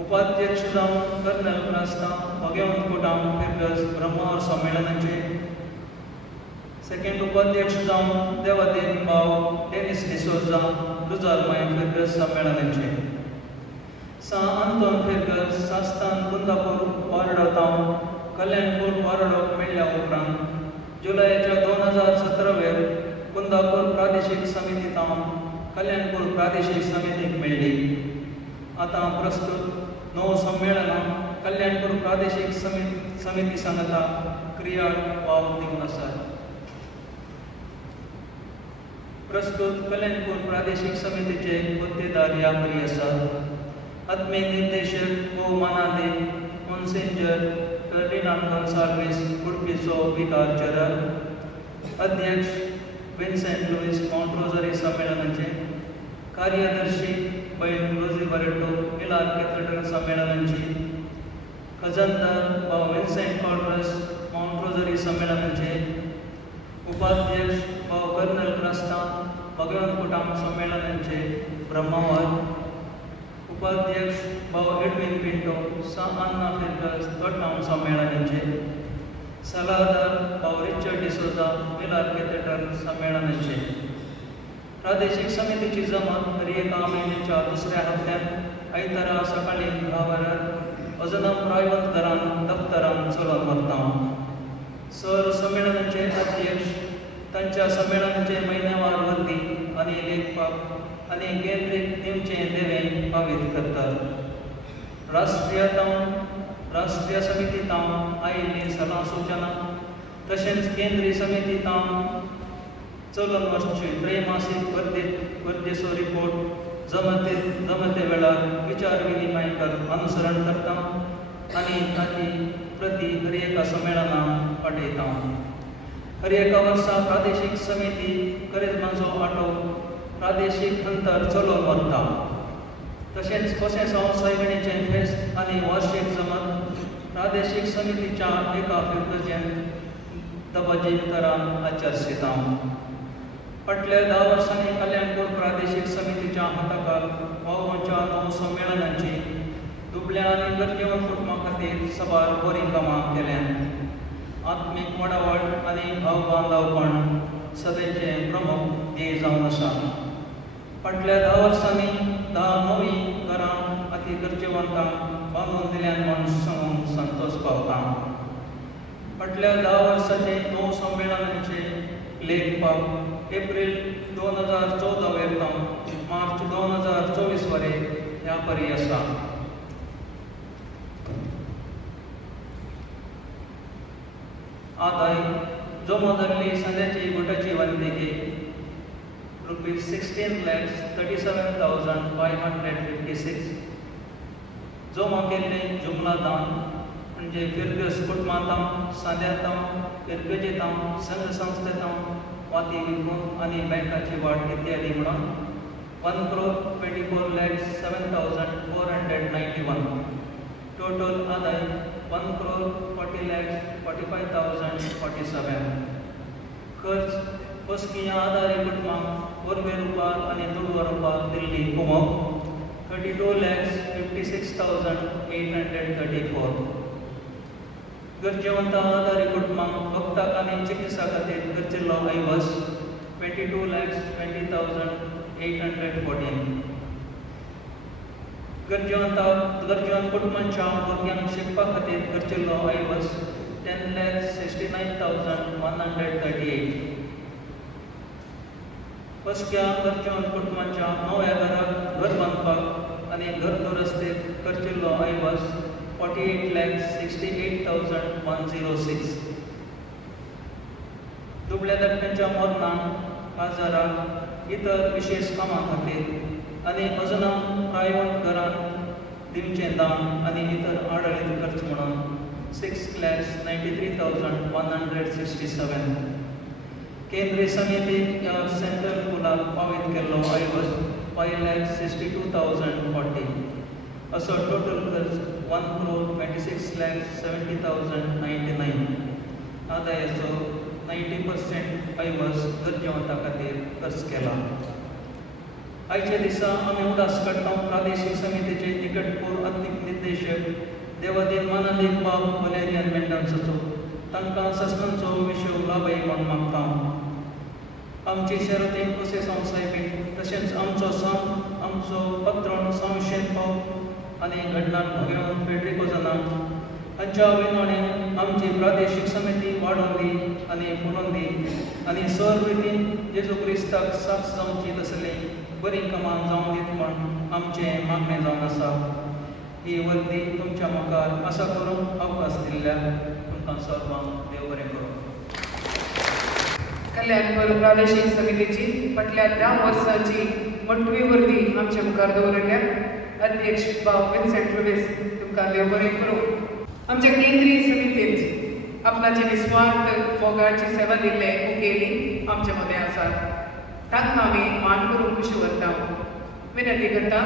उपाध्यक्ष जावन कर्नल क्रास्ता भगवंत कोटाम फेरकस ब्रह्मावर संमेलनाचे, सेकंड उपाध्यक्ष जावन देवादेव भाव डेनिस डिसोजा रुजालमाय फेरकस संमेलनाचे, सा आंतोन फेरकस सास्तान कुंदापूर वारडो तावन कल्याणपूर वारडो मेळ्ळ्या उपरांत जुलयाच्या 2017 कुंदापूर प्रादेशीक समिती तावन कल्याणपूर प्रादेशीक समितीक मेळ्ळी. आतां प्रस्तुत नवो संमेलनां कल्याणपूर प्रादेशीक समिती सांगता क्रियाळ वाव दिवन आसात. प्रस्तुत कल्याणपूर प्रादेशीक समितीचे हुद्देदार ह्या परी आसात: आत्मीय निर्देशक ओ मानादे मोन्सेंजर फर्डिनांड गोन्साल्वीस उडपीचो विकार जनरल, अध्यक्ष विन्सेंट लुईस माउंट रोजरी संमेलनाचे, कार्यदर्शी बैन रोजी बरेटो मिलार कॅथेड्रल संमेलनाची, खजानदार भाव विन्सेंट कॉर्डरस माउंट रोजरी संमेलनाचे, उपाध्यक्ष भाव कर्नल क्रास्ता भगवंत कोटाम संमेलनाचे ब्रह्मावर, उपाध्यक्ष भाव एडविन पिंटो सा अन्ना फेरकस तोटाम संमेलनाचे, सल्लागार भाव रिचर्ड डिसोजा मिलार कॅथेड्रल संमेलनाचे. प्रादेशीक समितीची जमत एका महिन्याच्या दुसऱ्या हप्त्यात आयतारा सकाळी 10 वरांर अजूनम रायवंतकरान दफ्तरान चलोवन वता. सर संमेलनाचे अध्यक्ष तांच्या संमेलनाचे म्हयन्यावार वर्दी आनी लेखपाक आनी केंद्रीत नेमचे देवें पावीत करतात. राष्ट्रीय समिती तावन आयिल्ली सलाह सुचना तशेंच केंद्रीय समिती तावन चलून वचची त्रैमासीक वर्देसो रिपोर्ट जमते वेळार विचार विनिमय अनुसरण करता आनी ताची प्रती हर एका संमेलनाक पाठयता. हर एका वर्सा प्रादेशीक समिती करिश्माचो आटो प्रादेशीक अंतर चलोवन व्हरता. तशेंच कोसेसांव सैगणेचें फेस्त आनी वार्षिक जमत प्रादेशीक समितीच्या एका फिरकजेन दबाजीन तरान आचरसिता. फाटल्या 10 वर्सांनी कल्याणपूर प्रादेशीक समितीच्या हाताखाल वावोच्या 9 संमेलनांची दुबळ्या आनी गरजेवंत कुटुंबां खातीर सबार बरीं कामां केल्यांत. आत्मीक वडावळ आनी भाव बांदवपण सदैचे प्रमुख ध्येय जावन आसा. फाटल्या 10 वर्सांनी 10 नवीं घरां अती गरजेवंतांक बांदून दिल्यान म्हूण सांगून संतोश पावता. फाटल्या 10 वर्सांचे 9 संमेलनांचे लेखपाक एप्रिल 2014 वेतान मार्च 2024 वरे ह्या परी आसा. आतां जमो जाल्ली सद्याची गोटाची वंतिकी ₹16,37,556 जमा केल्ले जुमला दान म्हणजे फिरगस कुटुंबांतां साद्यांतां फिरगजेतां संघ संस्थेतां वाती विकून आनी बँकाची वाट इत्यादी म्हणून 1,24,07,491 टोटल आदाय 1,40,45,047 खर्च बसकी आदारी कुटुंबांक वरवे रुपार आनी दुडवा रुपार दिल्ली कुमक 32,56,834 गरजेवंत आदारी कुटुंबांक वखदाक आनी चिकित्सा खातीर गरजेल्लो ऐवज 22,20,814 गरजेवंत कुटुंबांच्या भुरग्यांक शिकपा खातीर गरजेल्लो ऐवज 10,69,138 बसक्या गरजेवंत कुटुंबांच्या नव्या घराक घर बांदपाक आनी घर दुरुस्तेक गरजेल्लो ऐवज 48,68,106 दुबळ्या दटण्याच्या मरणांक आजाराक इतर विशेष कामां खातीर आनी अजुना प्रायवंत घरांत दिवचें दान आनी इतर आडळीत खर्च म्हणून 6,93,167 केंद्रीय समिती सेंट्रल पुलाक पावीत केल्लो ऐवज 5,62,040 असो टोटल खर्च 1,26,70,099 आदायाचो 90% ऐवज गरजेवंता खातीर खर्च केला. आयच्या दिसा आमी उदासकटगांव प्रादेशीक समितीचे निकटपूर आर्थिक निर्देशक देवादीन मानदीप बाब वलेरियन मेंडन्साचो तांकां सस्पेन्सचो विशय लाभय म्हूण मागता. आमची शरतीन कसे संवसायबीण तशेंच आमचो सण आमचो पत्रण संशयन पाव आनी घडणान घेवन फेडरिको जाना हांच्या विनवणेन आमची प्रादेशीक समिती वाडोवन दी आनी फुलोवन दी आनी सर रितीन जेजू क्रिस्ताक साक्ष जावची तसली बरी कमान जावं दीत म्हण आमचें मागणें जावन आसा. ही वर्दी तुमच्या मुखार आसा करून अवकाश दिल्ल्या तुमकां सर्वांक देव बरें करूं. कल्याणपूर प्रादेशीक समितीची फाटल्या 10 वर्सांची मोठवी वर्दी आमच्या मुखार दवरल्या अध्यक्ष भाव विन्सेंट रुबीस तुमकां देव बरें करूं. आमच्या केंद्रीय समितीत आपणाची निस्वार्थ मोगाची सेवा दिल्ले मुखेली आमचे मदें आसात. तांकां आमी मान करून खुशी व्हरता. विनंती करता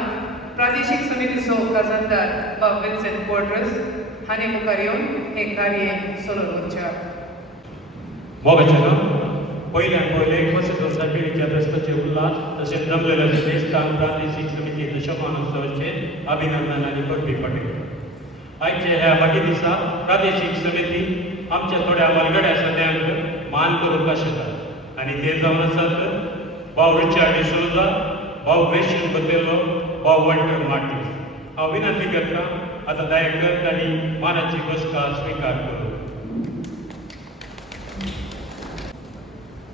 प्रादेशीक समितीचो खासदार भाव विन्सेंट क्वॉर्टर्स हांणी मुखार येवन हे कार्य चलोवन व्हरचें. मोगाचें पयल्यान पयले कशें संवसायबीणीच्या दस्ताचे उल्हास तशेंच जमलेल्या श्रेष्ठांक प्रादेशीक समिती दशमानोत्सवाचे अभिनंदन आनी परबी पटेल. आयचे ह्या मागी दिसा प्रादेशीक समिती आमच्या थोड्या मलगड्या सद्यांक मान करूंक आशिल्ला आनी ते जावन आसात भाव रिचार्ड डिसोजा, भाव वेशन बतेलो, भाव वॉल्टर मार्टिन्स. हांव विनंती करता आतां दयाकर तांणी मानाची बसका स्विकार करूं.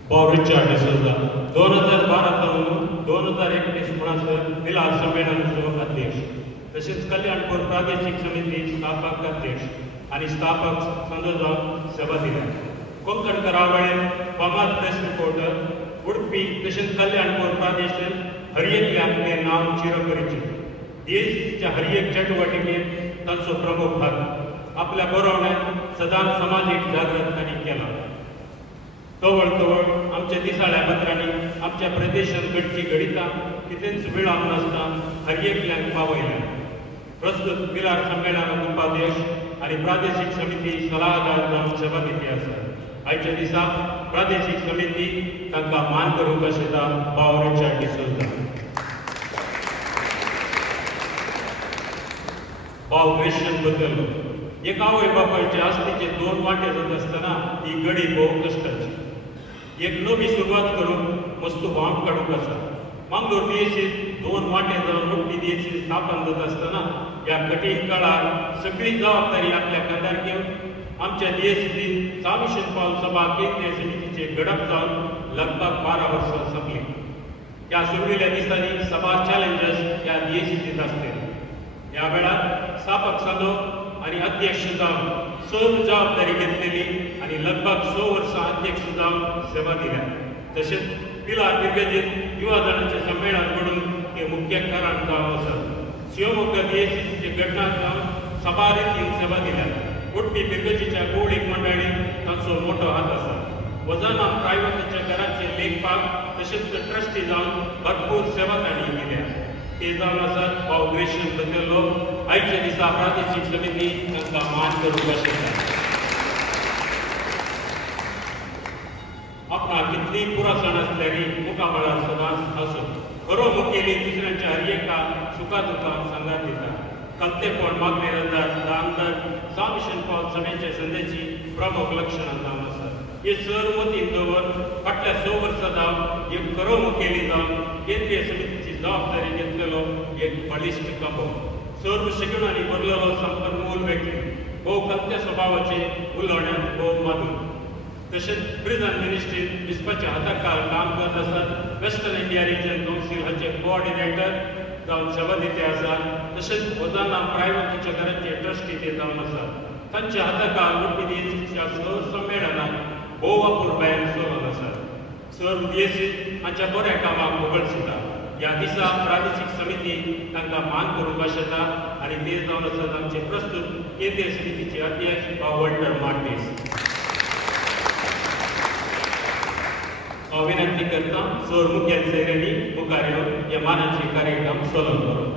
भाव रिचार्ड डिसोजा 2012 पासून 2021 म्हणसर मिलाद संमेलनाचो अध्यक्ष तसेच कल्याणपूर प्रादेशीक समिती स्थापक अध्यक्ष आणि स्थापक संघ जावन सेवा दिल्या. कोंकण करावळें फामाद प्रेस रिपोर्टर उडपी तशेंच कल्याणपूर प्रादेशांत हर एक आपलें नांव चिरपरिचित. देशच्या हर एक चटवटिकेत तांचो प्रमुख भाग. आपल्या बरोवण्यात सदांच समाजीक जागृत तांणी केला. तवळ आमच्या दिसाळ्या पत्रांनी आमच्या प्रदेशांत घडची घडिता कितेंच विळाम नासता हर एकल्यांक पावयल्या. प्रस्तुत मिलाद संमेलनाक उपाध्यक्ष आणि प्रादेशीक समिती सल्लागार जावन सेवा दिल्ली आसा. आयच्या दिसा प्रादेशीक समिती तांकां मान करूंक आशिल्ला भाव रिचार्ड डिसोजा. भाव वेशन बतेलो. एक आवय बापायचे आस्तीचे 2 वांटे जात आसतना ही घडी भोव कश्टाची. एक नवी सुरवात करून मस्तू भाव काडूंक आसा. मंगळूर डीएसीत 2 वांटे जावन मोठी डीएसी स्थापन जात आसतना ह्या कठीण काळात सगळी जबाबदारी आपल्या कांदार घेवन आमच्या डीएसीतील 24 पावल सभा केंद्रीय समितीचे गडप जावन लगभग 12 वर्सां संपली. ह्या सुरविल्ल्या दिसांनी सभा चॅलेंजर्स ह्या डीएसीत आसले. ह्या वेळार स्थापक संघ आणि अध्यक्ष जावन सर्व जबाबदारी घेतलेली आणि लगभग 100 वर्सां अध्यक्ष जावन सेवा दिल्या. तसेच पिलार बिरगजीत युवा जणांचे संमेलन घडून ते मुख्य कारण जावन आसात. शिवमोग्गा डीएसीचे घटना जावन सभा रितीन सेवा दिल्या. उडपी बिरगजीच्या कौडीक मंडळीक तांचो मोठो हात आसा. वजना प्रायव्हेटाच्या घरांचे लेखपाक तशेंच ट्रस्टी जावन भरपूर सेवा तांणी दिल्या. ते जावन आसात भाव वेशन बतेलो. आयच्या दिसा प्रादेशीक समिती तांकां मान करूंक आशिल्ला. आपणा कितली पुरासण आसल्यारी मुखामळार सदांच आसत. खरो मुखेली दुसऱ्यांच्या हर एका सुखा दुखांत सांगात दिता. कलतेपण मागणे रंदार दानदार सामिशन पावल समेच्या संदेची प्रमुख लक्षणां जावन आसात. हे सर्व मतीन दवर फाटल्या 100 वर्सां जावन एक खरो मुखेली जावन केंद्रीय समितीची जबाबदारी घेतलेलो एक बलिश्ठ कंबो. सर्व शिकवणांनी भरलेलो संपन्मूल व्यक्ती. भोव कलत्या स्वभावाचे उलोवण्यात भोव मादूर. तशेंच प्रिझन मिनिस्ट्रीत बिस्पाच्या हाताखाल काम करत आसात. वेस्टर्न इंडिया रिजन कावन्सील हाचे कोऑर्डिनेटर जावन सेवा दिते आसात. तशेंच वजाना प्रायव्हेटीच्या घरांचे ट्रस्टी ते जावन आसात. तांच्या हाताखाल उडपी डीएसीच्या सर्व संमेलनात भोव अपुरबायेन चलोवन आसात. सर्व डीएसी हांच्या बऱ्या कामाक मोगळसिता. ह्या दिसा प्रादेशीक समिती तांकां मान करूंक आशिल्ला आनी ते जावन आसात आमचे प्रस्तुत केंद्रीय समितीचे अध्यक्ष भाव वॉल्टर मार्टिन्स. हांव विनंती करता सर मुखेल सोयऱ्यांनी मुखार येवन ह्या मानाचे कार्यक्रम सोलून करूं.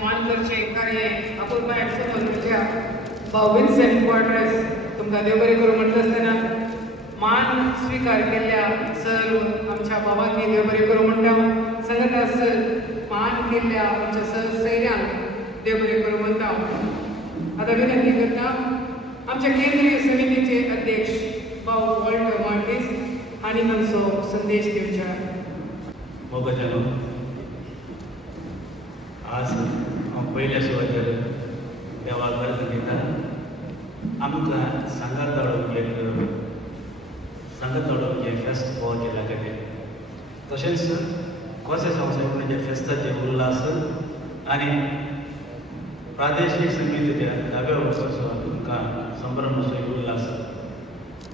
मान करचे कार्य अपूर्वा तुमच्या भाऊ विन्सेंट क्वार्टर्स तुमकां देव बरें करूं म्हणटा आसतना मान स्वीकार केल्ल्या सर आमच्या भावांनी देव बरें करूं म्हणटा संगता सर मान केल्ल्या आमच्या सर सैऱ्यांक देव बरें करूं म्हणटा. आतां विनंती करता आमच्या केंद्रीय समितीचे अध्यक्ष भाऊ वॉल्टर मार्टिस हांणी तांचो संदेश दिवचे. मोगाच्यानो आज हांव पयल्या सुवातेर देवाक अर्ज दिता आमकां सांगात धाडूंक हें फेस्त पोवचे लागले. तशेंच कशें संवसाराचे फेस्ताचे उल्हास आनी प्रादेशीक संगीताच्या 10व्या वर्साचो तुमकां संभ्रमाचो उल्हास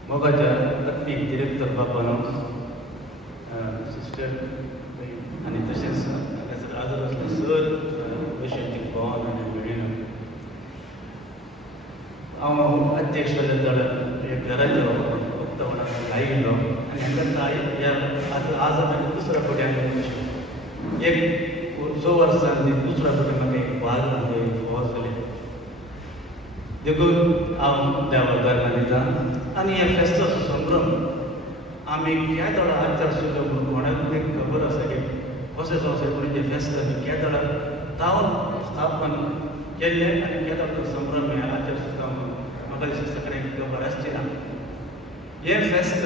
मोगाच्या तकनीक डिरेक्टर बापानो सिस्टर आनी तशेंच आजर आसले सर वैशक्तीक भवन आनी मिडियम हांव अध्यक्ष जाल्यार घराचो उक्तावणाक लायिल्लो आनी हांगा आज हांवें दुसऱ्या फुड्यान एक 2 वर्सांनी दुसऱ्या फुड्यान म्हाका एक वाज जाले देखून हांव देवाक घरां दिता आनी ह्या फेस्ताचो संभ्रम आमी केदोळा आचार सुद्दां म्हणून कोणाक एक खबर आसा की कशें संवसाराचे फेस्त आनी केदोळा जावन स्थापन केल्लें आनी केदोळा संभ्रम हे आचार सुद्दां म्हाका दिसता सगळ्यांक खबर आसची ना. हें फेस्त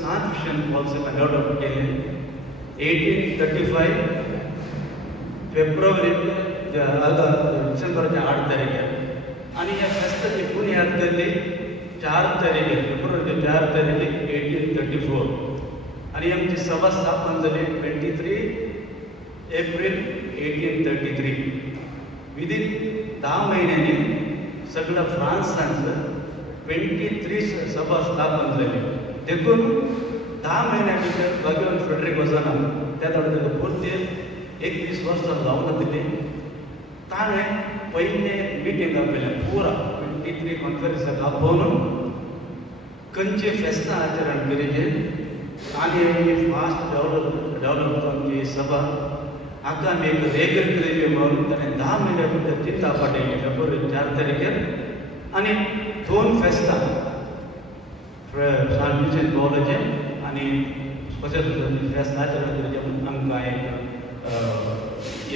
सांत मिशन पॉल्साक डेवलप केल्लें 1835 फेब्रुवारी डिसेंबराच्या 8 तारखेर आनी ह्या फेस्ताची बुनयाद केल्ली 4 तारखेर फेब्रुवारीच्या 4 तारखेर 1834 आनी आमची सभा स्थापन जाली 23 एप्रील 1833. विदीन 10 म्हयन्यांनी सगळ्या फ्रांसांत 23 सभा स्थापन जाली. देखून 10 म्हयन्या भितर भगवान फ्रेडरिक वचना त्या ताका पुर्ती 21 वर्सां जावना दिली. ताणें पयलें मिटींग आपयलें पुरा 23 कॉन्फरन्साक आपोवन खंयचे फेस्तां आचरण करीचे आनी फास्ट डेवलप जावची सभा हाका आमी एक रेगल केली म्हणून ताणें 10 म्हयन्या भितर चिंता पाटयली फेब्रुवारी 4 तारखेर आनी 2 फेस्तां सांत मिशन पॉलाचें आनी कशें फेस्त आचरण करचें म्हणून आमकां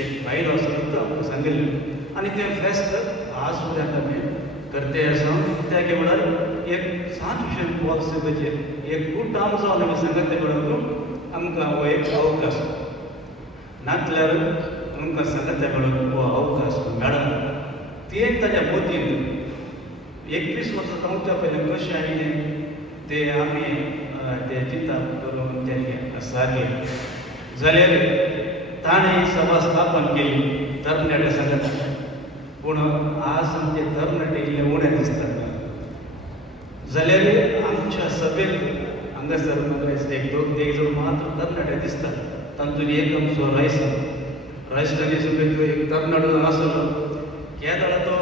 एक भायलो आसा आमकां सांगिल्लें आनी तें फेस्त आज सुद्दां आमी करते आसा. त्या वेळार एक सांत मिशन पॉल सभेचेर एक कुटाम जावन आमी सांगता वेळार आमकां हो एक अवकाश नातल्यार आमकां सांगता वेळार हो अवकाश मेळना. तें ताच्या मतीन 21 वर्सां जावच्या पयलीं कशें आयलें ते आमी ते चिंता करून तें सारकें जाल्यार ताणें सभा स्थापन केली तरणाट्या सांगता. पूण आज आमचे तरणाटे इल्ले उणें दिसता जाल्यार आमच्या सभेक हांगासर म्हाका एक 2 जण मात्र तरणाटे दिसता. तातूंत एक आमचो राजस्थानी सभेक एक तरणाटो आसलो केदोळा तो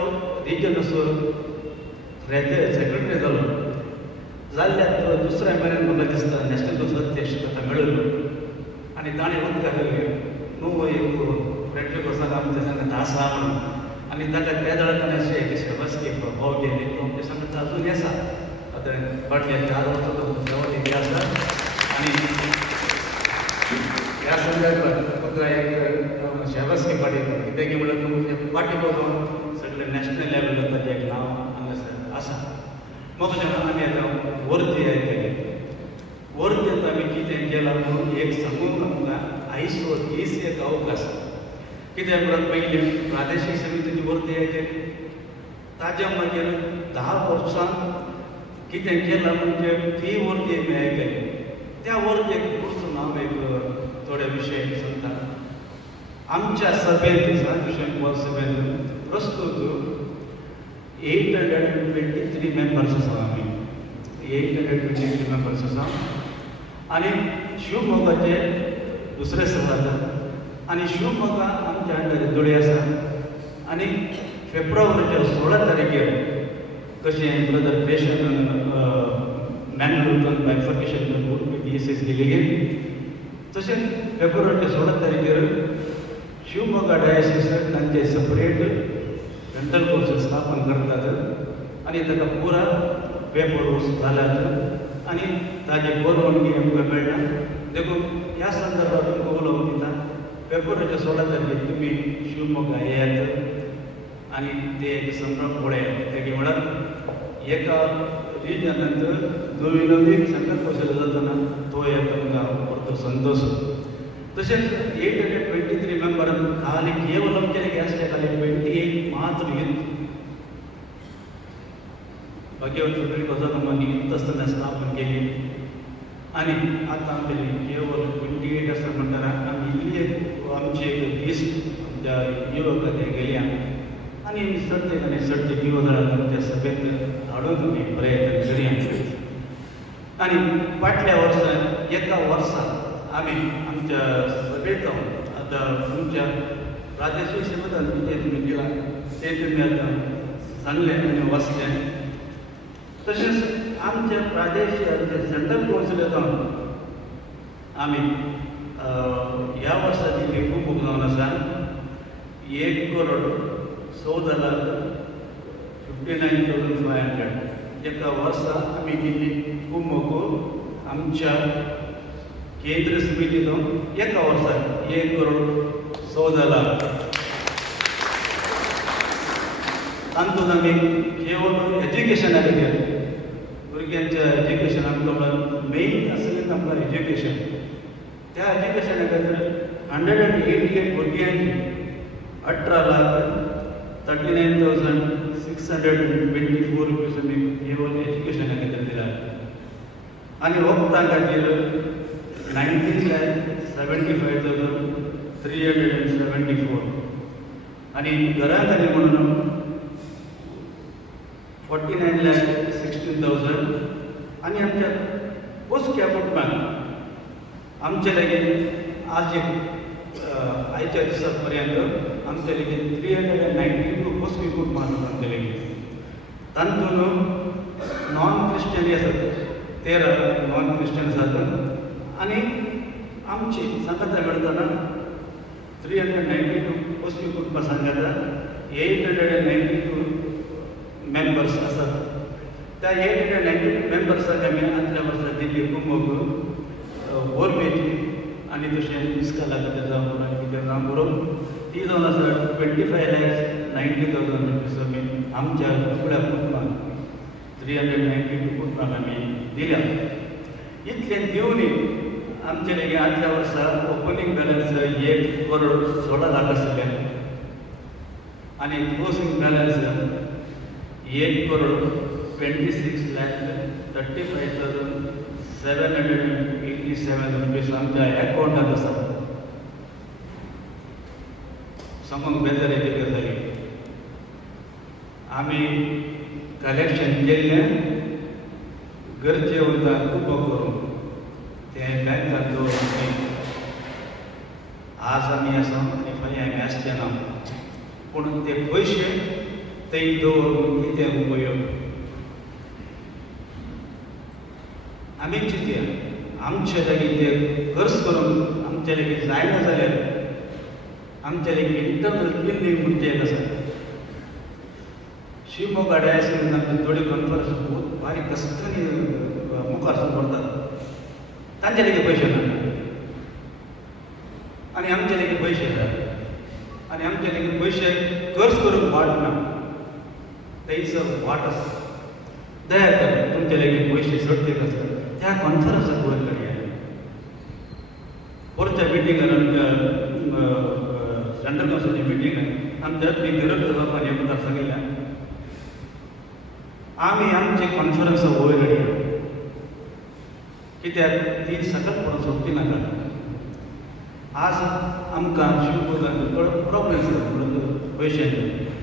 रिजन असो सेक्रेटरी जालो जाल्ल्यात दुसऱ्या म्हयन्यान म्हाका दिसता नॅशनल दुसरो अध्यक्ष ताका मेळ्ळलो आनी ताणें उदकाक न्हू एक फ्रेंडली कोर्साक आमच्या सांगता आसा म्हणून आनी ताका त्या दळान अशें एक शाबासकी भाव गेले तो आमच्या सांगता अजून आसा आतां फाटल्या 4 वर्सां देवान दिली आसा आनी ह्या संदर्भात म्हाका एक शाबासकी पाठयता कित्याक म्हणल्यार तुमचे पाटी बघून सगळे नॅशनल लेवलार ताचें एक नांव हांगासर आसा म्हाका आमी आतां वर्ती केली वर्तेंत आमी कितें केलां म्हणून एक सांगूंक आमकां हीच एक अवकाश कित्याक म्हणून पयलीं प्रादेशीक समितीची वर्ती केली ताज्या मागीर 10 वर्सां कितें केलां म्हणजे ती वर्ती आमी केली त्या वर्तेक पुरसून हांव एक थोडे विशय सांगता आमच्या सभेंत दिसा विशय सभेंत प्रस्तूत 823 मेंबर्स आसा आमी 823 मेंबर्स आसा आनी शिवमोगाचे दुसरे सभा जाता आनी शिवमोगा आमच्या अंडर जोडी आसा आनी फेब्रुवारीच्या 16 तारखेर कशें ब्रदर पेशन मॅंगलोरांतल्यान बायफर्केशन करून DSS डेलिगेट तशेंच फेब्रुवारीच्या 16 तारखेर शिवमोगा डायसिस तांचे सेपरेट डेंटल कोर्स स्थापन करतात आनी ताका पुरा पेपर घालात आनी ताजी परवानगी आमकां मेळना देखून ह्या संदर्भात तुमकां उलोवंक दिता फेब्रुवारीच्या 16 तारखेर तुमी शिवमोगा येयात आनी ते एक संभ्रम पळयात तेगे म्हळ्यार एका रिजनांत नवीन संकल्प कौशल्य जातना तो एक आमकां परतो संतोश तशेंच 823 मेंबरान खाली केवल आमचे आसले खाली 28 मात्र युथ भाग्यवंत सुप्रीम कोर्टान युथ आसतना स्थापन केली आनी आतां आमचे केवल 28 आसा म्हणटाना आमी इल्ले आमचे दीस आमच्या युवक गेली आनी सर्ते युवकांक त्या सभेंत हाडून आमी प्रयत्न करया आनी फाटल्या वर्सान एका वर्सान आमी आमच्या सभेंत आतां तुमच्या प्रादेशीक सभेंत कितें तुमी केलां तें तुमी आतां सांगलें आनी वाचलें तशेंच आमच्या प्रादेशीक सेंट्रल कौन्सिलांत आमी ह्या वर्साची वेंचणूक जावन आसा 1,59,500 एका वर्सा आमी केल्ली वेंचणूक आमच्या केंद्र समितींत एका वर्साक 1,14,00,000 तातूंत आमी केवळ एज्युकेशना खातीर भुरग्यांच्या एज्युकेशनाक मेन आसलें आमकां एज्युकेशन त्या एज्युकेशना खातीर 188 भुरग्यांक 18,39,624 रुपीज आमी केवळ एज्युकेशना खातीर दिला आनी वखदां खातीर 19,75,374 आनी घरां खातीर म्हणून 49,16,000 आनी आमच्या पोस्ट कॅपिटलांत आमचे लागीं आज एक आयच्या दिसा पर्यंत आमचे लागीं 392 पोस्ट कॅपिटलांत आमचे लागीं तातूंत नॉन क्रिश्चनी आसात 13 नॉन क्रिश्चन आसात आनी आमची सांगता मेळटना 392 पोस्ट कॅपिटलां सांगता 892 मेंबर्स आसात त्या 892 मेंबर्सांक आमी आदल्या वर्सा दिल्ली कुंभक बोरमेची आनी तशें इस्काला खातीर जावं म्हणून कितें जावं बरोवन ती जावन आसा 25,90,000 रुपीज आमी आमच्या सगळ्या कुटुंबांक 392 कुटुंबांक आमी दिल्या इतलें दिवनी आमचे लागीं आदल्या वर्सा ओपनिंग बॅलन्स 1,16,00,000 आसलें आनी क्लोजींग बॅलन्स 1,35,35,787 रुपीज आमच्या अकाउंटात आसा समोर बेजार येते गजाली आमी कलेक्शन केल्लें गरजे वयता खूब करून तें बँकांत दवरून आज आमी आसा आनी फाल्यां आमी आसचे ना पूण ते पयशे थंय दवरून कितें उपयोग आमी चिंतया आमचे जागी ते खर्च करून आमचे लेगीत जायना जाल्यार आमचे लेगीत इंटरनल बिल्डींग म्हणजे एक आसा शिवमोगा डायसिसान आमची थोडी कॉन्फरन्स खूब बारीक कस्तांनी मुखार व्हरतात तांचे लेगीत पयशे ना आनी आमचे लेगीत पयशे जाय आनी आमचे लेगीत पयशे खर्च करूंक वाट ना थंयसर वाट आसा दया करून तुमचे लेगीत पयशे सडतेक आसा त्या कॉन्फरन्साक वयर करया परच्या मिटिंगान आमच्या सेंट्रल काउन्सिलच्या मिटिंगान आमच्या डिरेक्टर बापान हे मुखार सांगिल्लें आमी आमचे कॉन्फरन्सा वयर हाडया कित्याक ती सकत पडून सोडची नाका आज आमकां शिवमोगान प्रॉब्लेम जाता पयशांचे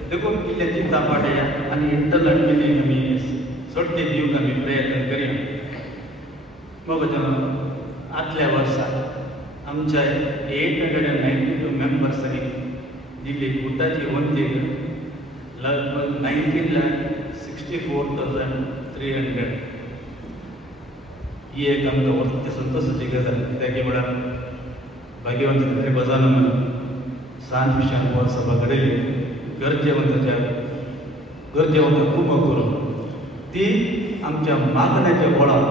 देखून इल्ले चिंता पाडया आनी इंटरनल बिल्डींग आमी सोडते दिवंक आमी प्रयत्न करया मग आदल्या वर्साक आमच्या 892 मेंबर्सांनी दिल्ली बुद्धाची वंतीक लगभग 19,64,300 ही एक आमकां वस्त संतोशाची गजाल कित्याक म्हळ्यार भाग्यवंत बजान सांज विशान वर सभा घडयली गरजेवंत खूब करून ती आमच्या मागण्याच्या बळार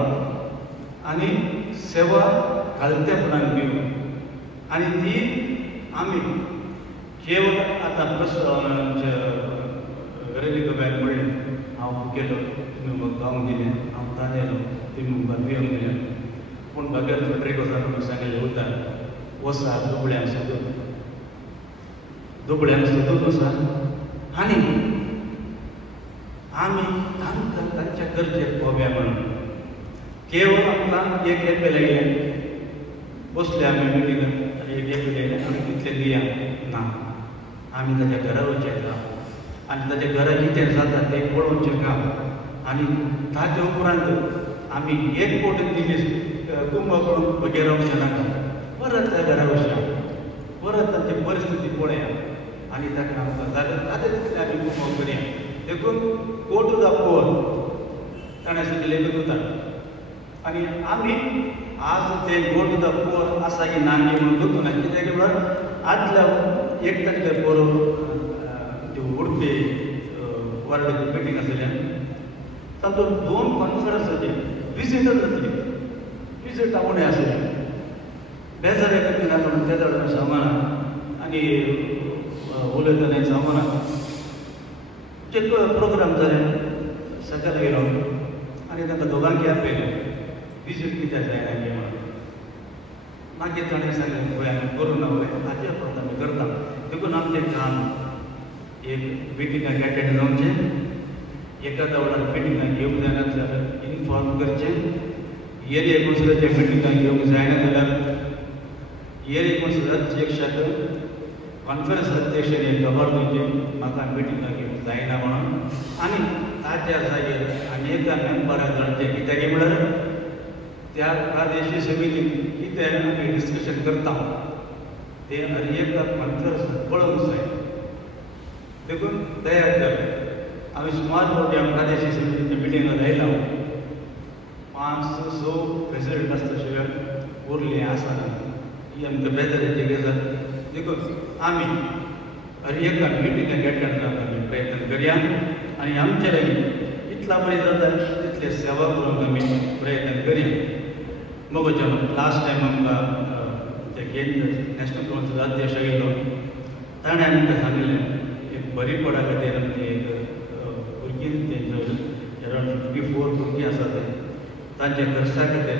आनी सेवा घालतेपणान घेवन आनी ती आमी केवळ आतां आमच्या गरजे गोव्यान म्हणलें हांव गेलो तुमी म्हाका गांव दिलें हांव ताणेलो तुमी म्हाका भियोंक दिलें पूण भगत फ्रेडरिक वजान सांगिल्लें उरता वसा दुबळ्यांक सोदून वसा आनी आमी तांकां तांच्या गरजेक पोव्या म्हणून केवळ आमकां एक एपेल आयलें बसले आमी मिटिंगान आनी एक एपेल आयलें आमी कितलें दिया ना आमी ताच्या घरा वचचें काम आनी ताच्या घरा कितें जाता तें पळोवचें काम आनी ताचे उपरांत आमी एक कोटी दिली कुंभ करून बगे रावचें नाका परत त्या घरा वचया परत तांची परिस्थिती पळया आनी ताका आमकां जाता जाता तितलें आमी कुंभ करया देखून गो टू द पोर ताणें सांगिल्लें देखून आनी आमी आज ते गो टू द पोर आसा की ना म्हणून दुखूना कित्याक म्हळ्यार आदल्या एक तारखेर पोर उडपी वार्डाची मिटींग आसलेल्यान तातूंत 2 कॉन्फरन्साचे विजीटर जातली विजीट उणें आसलें बेजार येता लागून त्या दडून सांगना आनी उलयतना सांगना एक प्रोग्राम जालें सकयल गेलो आनी तांकां दोगांकी आपयलें विजीट कित्याक जायना गे म्हणून मागीर ताणें सांगलें पळय आमी करूं ना पळय हाचे परत आमी करता देखून आमचें काम एक मिटिंगाक एटेंड जावचें एखाद्या वेळार मिटिंगाक येवंक जायना जाल्यार इन्फॉर्म करचें एरिया कावन्सिलाच्या मिटिंगाक येवंक जायना जाल्यार एरिया कावन्सिल अध्यक्षाक कॉन्फरन्स अध्यक्षान एक खबर दिवची म्हाका मिटिंगाक येवंक जायना म्हणून आनी ताच्या जाग्यार आनी एका मेंबराक घालचें कित्याक म्हळ्यार त्या प्रादेशीक समितीन कितें आमी डिस्कशन करता तें हर एका कॉन्फरन्साक कळोवंक जाय देखून दया कर आमी सुमार फावटी आमी प्रादेशीक समितीच्या मिटिंगाक आयला 5-6 प्रेसिडेंट आसता शिवाय उरलीं आसना ही आमकां बेजाराची गजाल देखून आमी हर एका मिटिंगाक एटेंड जावंक आमी प्रयत्न करया आनी आमचे लागीं इतला बरी जाता तितले सेवा करूंक आमी प्रयत्न करया मगो लास्ट टायम आमकां ते केंद्र नॅशनल कावन्सिल अध्यक्ष आयिल्लो ताणें आमकां सांगिल्लें एक बरी पडा खातीर आमची एक भुरगीं तेंचो अरावंड 54 भुरगीं आसा ते तांच्या खर्चा खातीर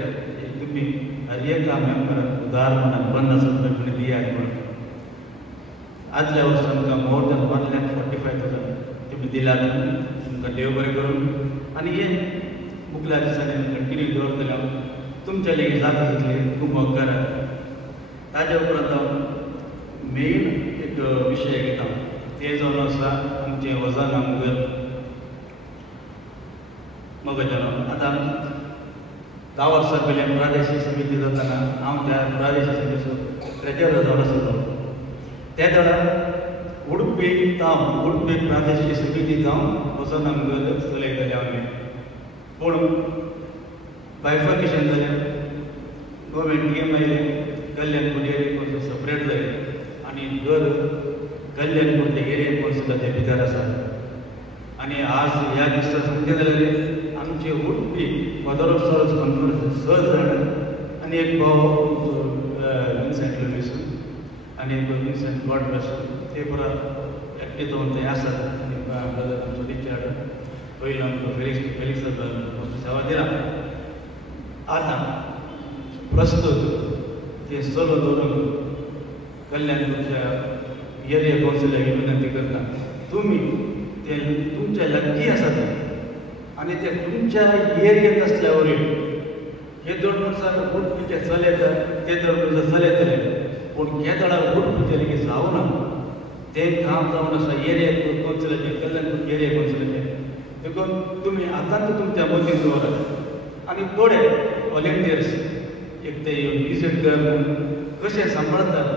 तुमी हर एका मेंबराक उदार म्हणून 50,000 रुपया दियात म्हणून आदल्या वर्सा आमकां मोर दॅन 1,45,000 तुमी दिल्यात तुमकां देव बरें करून आनी हे मुखल्या दिसांनी कंटिन्यू दवरतले तुमच्या लेगीत जाता तितले कुंभ करात ताज्या उपरांत हांव मेन एक विशय घेता ते जावन आसा आमचे वजाना मुगल मगजानो आतां 10 वर्सां पयलीं प्रादेशीक समिती जाताना हांव त्या प्रादेशीक समितीचो ट्रेजरर जावन आसलो त्या दरान उडपी प्रादेशीक समिती जावन वजाना मुगल चलयताले आमी पूण बायफर्केशन जालें, गव्हर्मेंट नियम आयले, कल्याणपूर एरिया कौन्सिल सेपरेट जाले आनी दर कल्याणपूर ते एरिया कौन्सिला ते भितर आसा. आनी आज ह्या दिसा सांगचे जाल्यार आमचे उठपी मदर ऑफ सॉल्स कॉन्फरन्स 6 जाण आनी एक भाव विन्सेंट लुईस आनी विन्सेंट गॉड ब्लेस ते पुरा एक्टिव जावन थंय आसात. आनी ब्रदर आमचो रिचार्ड पयलो आमचो फेलिक्स सेवा दिला. आतां प्रस्तुत ते चलो दवरून कल्याणपूरच्या एरिया कौन्सिलाक विनंती करता, तुमी ते तुमच्या लक्की आसात आनी ते तुमच्या एरियेंत आसल्या वरील हे 2 वर्सां वोट तुमचे चलयता ते 2 वर्सां चलयतले, पूण हे दळा वोट तुमचे लेगीत जावना. तें काम जावन आसा एरिया कौन्सिलाचें, कल्याणपूर एरिया कौन्सिलाचें. देखून तुमी आतांच तुमच्या मतीन दवरात आनी थोडे व्हॉलेंटियर्स एक ते विजीट करून कशें सांबाळतात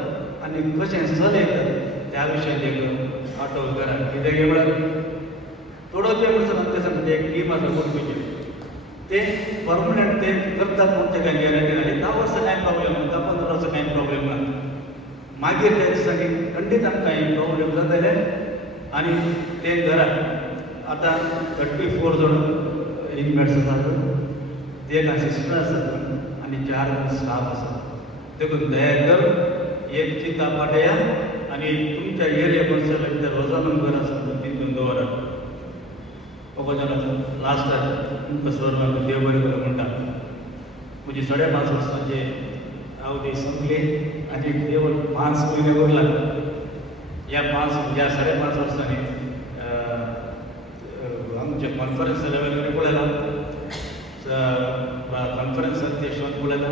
आनी कशें चलयतात त्या विशयान एक आठव करा. कित्याक म्हळ्यार थोडो ते वर्सां ते सांगता एक टीम आसा कोणपीची ते परमनंट ते करतात पूण तेका गॅरंटी ना. 10 वर्सां कांय प्रॉब्लेम ना, 10-15 वर्सां कांय प्रॉब्लेम ना. मागीर त्या दिसांनी खंडीत आमकां कांय प्रॉब्लेम जाताले आनी ते घरात आतां 34 जाण इनमेट्स आसात, 1 असिस्टंट आसात आनी 4 स्टाफ आसात. देखून दया कर एक चिंता पाटया आनी तुमच्या एरिया कौन्सिला भितर रोजानो घर आसा तितून दवरात. लास्ट तुमकां सर म्हाका देव बरें करूं म्हणटा. म्हजी 5.5 वर्सांचे अवधी संपली आनी केवळ 5 म्हयने उरला. ह्या 5.5 वर्सांनी आमचे कॉन्फरन्स लेवल पळयला, कॉन्फरन्स अध्यक्ष पळयला,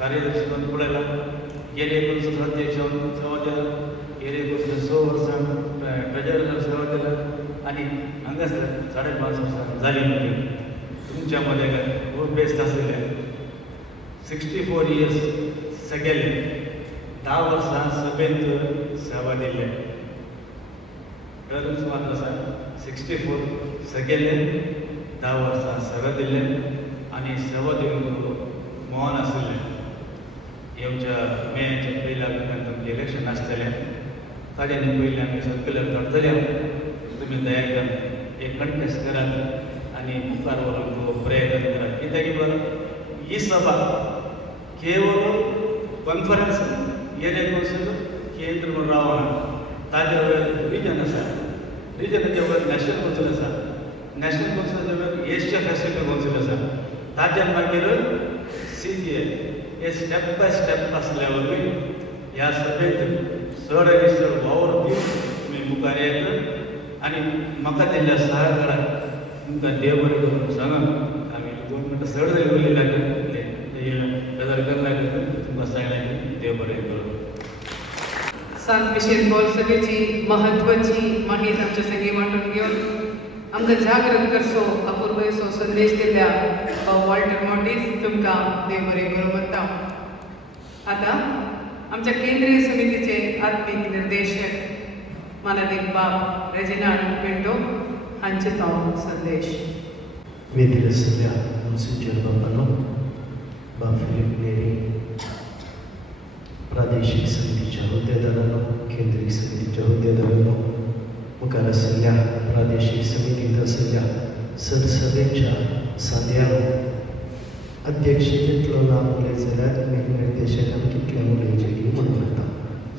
कार्यदर्शी पळयला, एरिया कौन्सिल अध्यक्ष सेवा दिला, एरिया कौन्सिल 6 वर्सां ट्रेजरर सेवा दिला आनी हांगासर 5.5 वर्सां जाली. तुमच्या मदें खूब बेस्ट आसले 64 इयर्स सगळे 10 वर्सां सभेंत सेवा दिले. टर्म्स मात आसा 64 सगळे 10 वर्सां सेवा दिले आनी सेवा दिवंक मोहन आसले. येवच्या मेच्या पयल्या तुमचें इलेक्शन आसतलें, ताज्या पयलीं आमी सर्क्युलर धाडटले. तुमी दया करून एक कंटेस्ट करात आनी मुखार व्हरून तो प्रयत्न करात. कित्याक म्हळ्यार ही सभा केवळ कॉन्फरन्स एरिया कौन्सिल केंद्र म्हणून रावना. ताज्या वयर रिजन आसा, रिजनाच्या वयर नॅशनल कौन्सिल आसा, नॅशनल कौन्सिलाच्या वयर एशिया पॅसिफीक कौन्सिल आसा, ताज्या मागीर CGA. हे स्टेप बाय स्टेप आसल्या वरवीं ह्या सभेंत चड आनी चड वावर दिवन तुमी मुखार येतात आनी म्हाका दिल्ल्या सहकाराक तुमकां देव बरें करून सांगा. आमी 2 मिनटां चड जरी उलयल्यार गजाल करल्यार तुमकां सांगलें की देव बरें करून. सांत मिशेल पॉल सभेची महत्वाची माहिती आमच्या संगी वांटून घेवन आमकां जागृत करचो अपूर्वसो संदेश दिल्ल्या वॉल्टर मॉर्टिस तुमकां देव बरें करूं म्हणटा. आतां आमच्या केंद्रीय समितीचे आत्मीक निर्देशक माननीय बाब रेजिनाल्ड पिंटो हांचे तो संदेश. वेदिक आशिल्ल्या monsignor बाबांनो, बाब फिलीप नेरी, प्रादेशीक समितीच्या हुद्देदारांनो, केंद्रीय समितीच्या हुद्देदारांनो, मुखार आशिल्ल्या प्रादेशीक समितींत आशिल्ल्या सरसभेच्या सांद्यारो, अध्यक्षतेंतलो नांव उलयत जाल्यार निर्देशकान कितलें उलयचें म्हणून म्हणटा.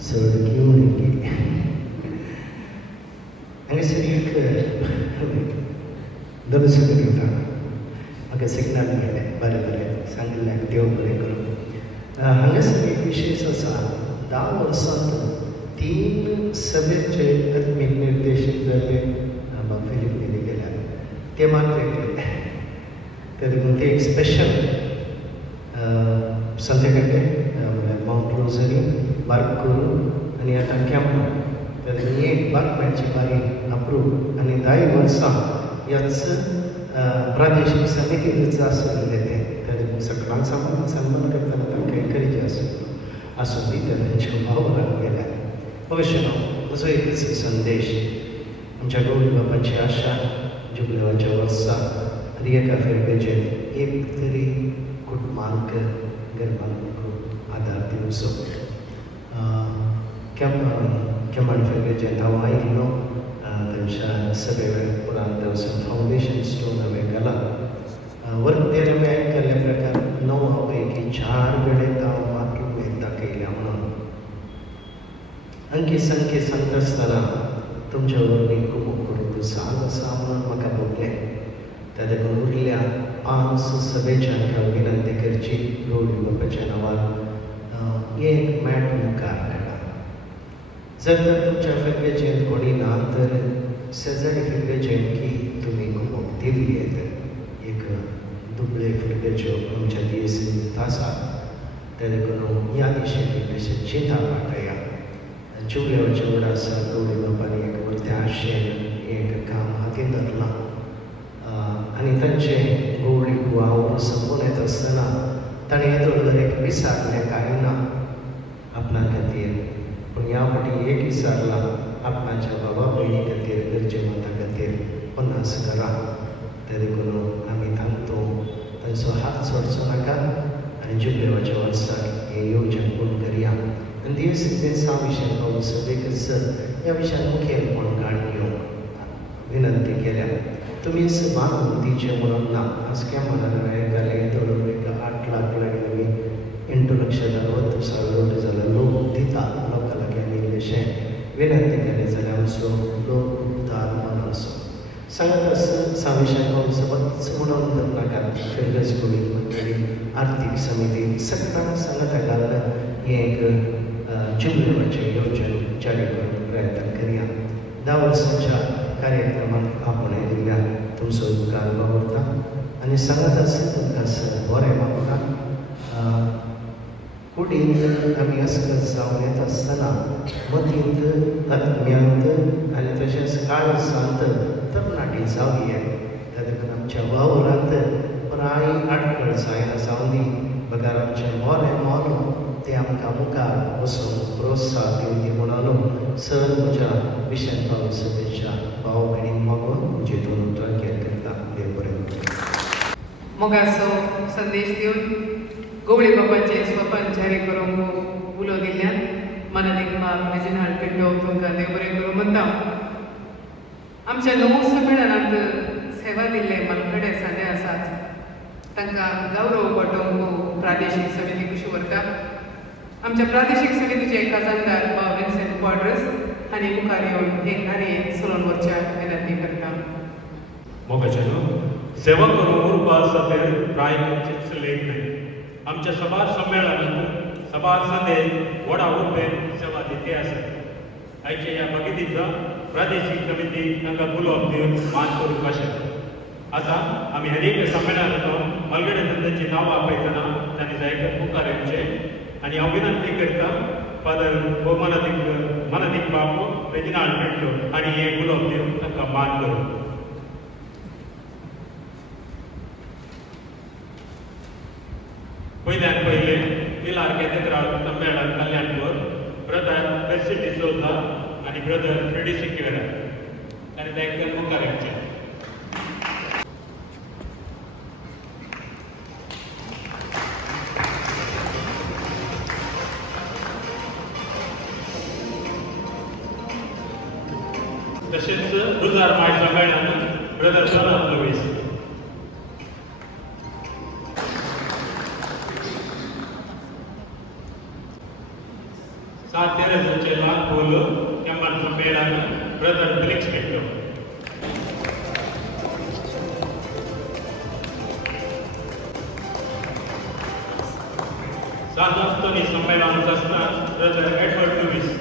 चड घेवन हांगासर एक दरसो घेता. म्हाका सिग्नल मेळ्ळें, बरें बरें सांगिल्लें, देव बरें करूं. हांगासर एक विशेश आसा. 10 वर्सांत 3 सभेचे आत्मीक निर्देशक जाल्ले बाब फिलीप नेरी गेल्यार ते मात्र एकले. तर ते एक स्पेशल संध्याकाळचे म्हळ्यार माउंट रोझरी बार्क करून आनी आतां कॅम्प. तर ही एक बातम्यांची बारी अप्रूव आनी 10 वर्सां ह्याच प्रादेशीक समितींत आशिल्ले ते. तर सगळ्यांक सन्मान करतना तांकां एनकरेज आसूं दी. तर तांच्या भावनाक गेल्यार अवश्य म्हजो एकच संदेश. आमच्या गौरी बाबाची आशा जुबलेवाच्या वर्सा आनी एका फेरबेचे एक तरी कुटुंबांक गरबांक आदार दिवचो केमन फेगेचे नांव आयिल्लो तांच्या सगळे पुराण देवसन फाउंडेशन स्टोन हांवें घाला वर्तेर हांवें आयकल्ल्या प्रकार 9 पैकी 4 वेळेस हांव मातृभूमीत दाखयल्या म्हणून अंकी संख्ये सांगता आसतना तुमच्या वरवीं खूब सांग आसा म्हणून म्हाका भोगलें त्या देखून उरल्या 5 सभेच्या हांकां विनंती करची गौरी बापाच्या नांवान एक मॅट मुखार काडा जर तर तुमच्या फेगेचें कोणी ना तर शेजारी फेगेचें की तुमी घुमोवक दिवयेत एक दुबळे फुडक्याच्यो आमच्या DSC आसात त्या देखून ह्या दिशेन इल्लेशें चिंता पाठया चिवलेवचे वड आसा गौरी बापानी एक व्हरतें आशेन एक काम हातीन धरलां आनी तांचे गौरी बुवा उरूस संपून येता आसतना ताणें येदोळकर एक विसारलें कांय ना आपणा खातीर पूण ह्या फावटी एक विसारलां आपणाच्या बाबा भयणी खातीर घरचे माता खातीर 50 घरां त्या देखून आमी थांबतो तांचो हात सोडचो नाका आनी जुबलेवाच्या वर्साक हें येवजण पूर्ण करया आनी दिवस विशयान पावून सभेक ह्या विशयान मुखेलपण काणी घेवंक विनंती केल्या तुमी बांदून दिचे म्हणून ना आज केन्ना घाले धरून एक 8 लाख लागले आमी 8,60,000 जाल्यार लोक दिता लोकां लागीं आमी इल्लेशें विनंती केलें जाल्यार आमचो लोक उदार मन असो सांगत आसता विशयान पावून सबंच म्हणून धरनाका फेगस गोविंद मंडळी आर्थीक समिती सगळ्यांक सांगत घालून हें एक जुबलेवाचें येवजण जारी करूंक प्रयत्न करया 10 वर्सांच्या कार्यक्रमाक आपण दिल्या तुमचो उपकार वावरता आनी सांगत आसता तुमकां बरें वावरता कुडींत आमी अस्कत जावन येता आसतना मतींत आत्म्यांत आनी तशेंच काळजांत तरणाटी जावया त्या देखून आमच्या वावरांत प्राय आडखळ जायना जावन दी बगार आमचें बरें मोल ते आमकां मुखार वचून प्रोत्साहन दिवंदी म्हणून सर म्हज्या विशयान पावून सभेच्या भाव भयणीक मागून म्हजे 2 उतरां करता देव बरें मोगाचो संदेश दिवन गवळी बापाचे स्वपन जारी करूंक उलो दिल्ल्यान मनादीक बाब रेजिनाल्ड पिंटो तुमकां देव बरें करूं म्हणटा आमच्या 9 संमेलनांत सेवा दिल्ले मलकडे सादे आसात तांकां गौरव पटोवंक प्रादेशीक समिती कशी व्हरता आमच्या प्रादेशीक समितीचे खासदार बाब विन्सेंट क्वाड्रस हांणी मुखार येवन हे कार्य चलोवन व्हरच्या विनंती करता मोगाचेनो सेवा करून उरपा खातीर प्राय चिंच लेट नाही आमच्या सभा संमेलनांत सभा संदेश व्हडा उपेग सेवा दिते आसात आयच्या ह्या भगितीचा प्रादेशीक समिती तांकां उलोवप दिवन मान करूंक आशिल्लो आतां आमी हर एक संमेलनांत मलगडे संतांची नांवां आपयतना तांणी जायते मुखार येवचें आनी हांव विनंती करता फादर मनादीक बाब रेजिनाल्ड पिंटो आनी हें उलोवप दिवन तांकां मान करूं पयल्यान पयले पिलार कॅथेड्रल संमेलन कल्याणपूर ब्रदर बेर्सी डिसोजा आनी ब्रदर फ्रेडी सिक्वेरा तांणी तांकां मुखार येवचें तशेंच रुजार माय संमेलन ब्रदर जोनाथ लुईस सात तेरेसाचे लाल फूल केम्मन संमेलन ब्रदर फेलिक्स पिंटो सात वाजतोनी संमेलन आसतना ब्रदर एडवर्ड लुईस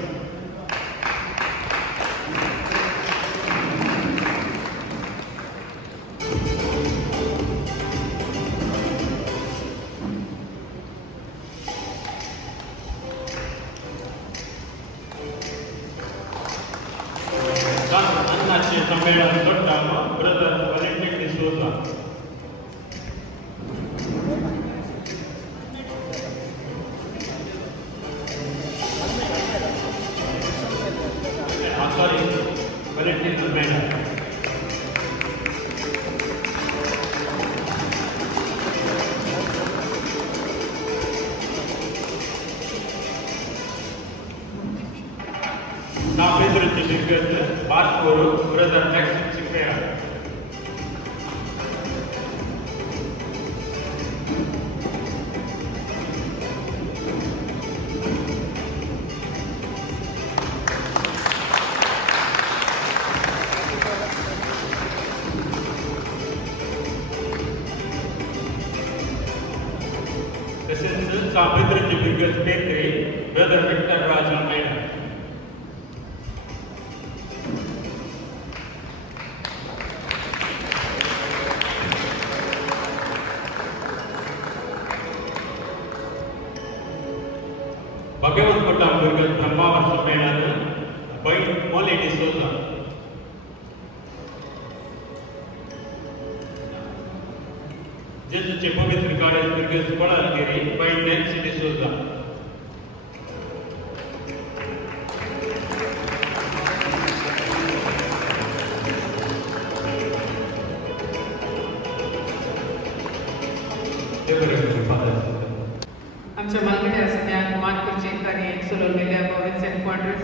संमेलन करता ब्रदर वॅलेंटिन डिसोजा सॉरी वॅलेंटिन संमेलन San Pedro de Virgínia, Marco, Brother Jackson Siqueira. Tăcând San Pedro de Virgínia Petri, Brother Victor Raj Almeida. Bhagavan Kota Virgínia Brahmavar Sammelanam, by Molly D'Souza. Just Pavitra College Virgínia Padalgiri, by Nancy D'Souza. आमच्या मालगड्या सगळ्यांक मान करचे कार्य सोलवलेल्या Govind Saint quarters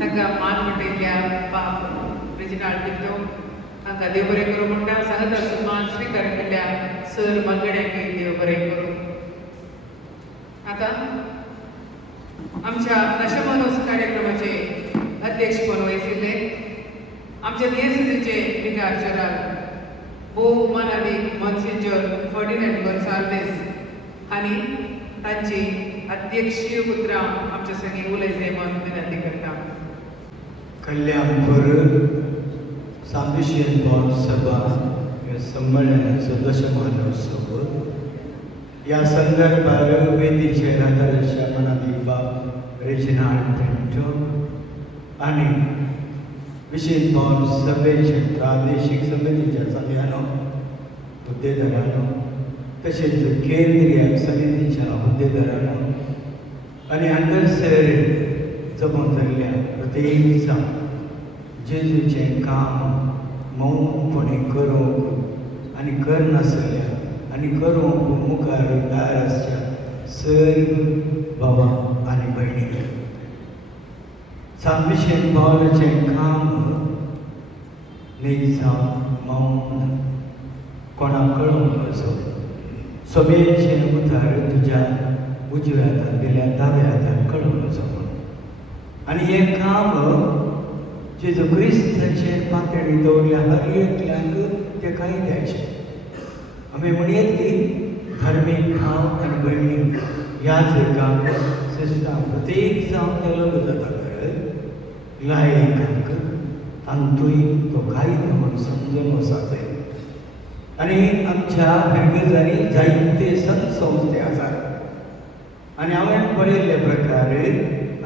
तांकां मान म्हणटिल्ल्या बाब Reginald Pinto हांकां देव बरें करूं म्हणटा सांगता सुमान स्विकार केल्ल्या सर मालगड्यांक देव बरें करूं. आतां आमच्या नशमनोत्सव कार्यक्रमाचे अध्यक्षपण वहिशिल्ले आमच्या दिएसीसीचे विकार जनरल भोव मानादीक मॉन्सिंजर फर्डिनंड गोन्साल्वेस हांणी तांची अध्यक्षीय उतरां आमचे सगळीं उलयले म्हणून विनंती करता. कल्याणपूर सांबिशियन बॉल सभा संमेलनाचो दशमानोत्सव ह्या संदर्भात वेदीचेर आदाराच्या मनादीक बाब रेजिनाल्ड पिंटो आनी विशेष बॉल सभेचे प्रादेशीक समितीच्या सगळ्यांनो हुद्देदारांनो तशेंच केंद्रीय समितीच्या हुद्देदारांनो आनी हांगासर जमो जाल्ल्या प्रत्येक जेजूचें काम मौनपणे करूंक आनी करनासल्या आनी करूंक मुखार दार आसच्या सर्व भावांक आनी भयणींक सांबिशेन पावलाचें काम न्ही जावन मौन कोणाक कळोवंक नजो सोबेचें उतार तुज्या उजव्या हातान गेल्या दाव्या हातान कळोवंक नजो म्हणून आनी हें काम जेजू क्रिस्ताचेर पातळी दवरल्या हर एकल्यांक तें कायद्याचें आमी म्हणयत की धार्मीक भाव आनी भयणींक ह्या जगाक सिस्टां प्रत्येक जावन तें लग्न जाता तर लायकांक तांतूय तो कायदो म्हणून समजून वचपाक जाय. आनी आमच्या हेगजांनी जायते संस्थे आसात आनी हांवें पळयल्ले प्रकार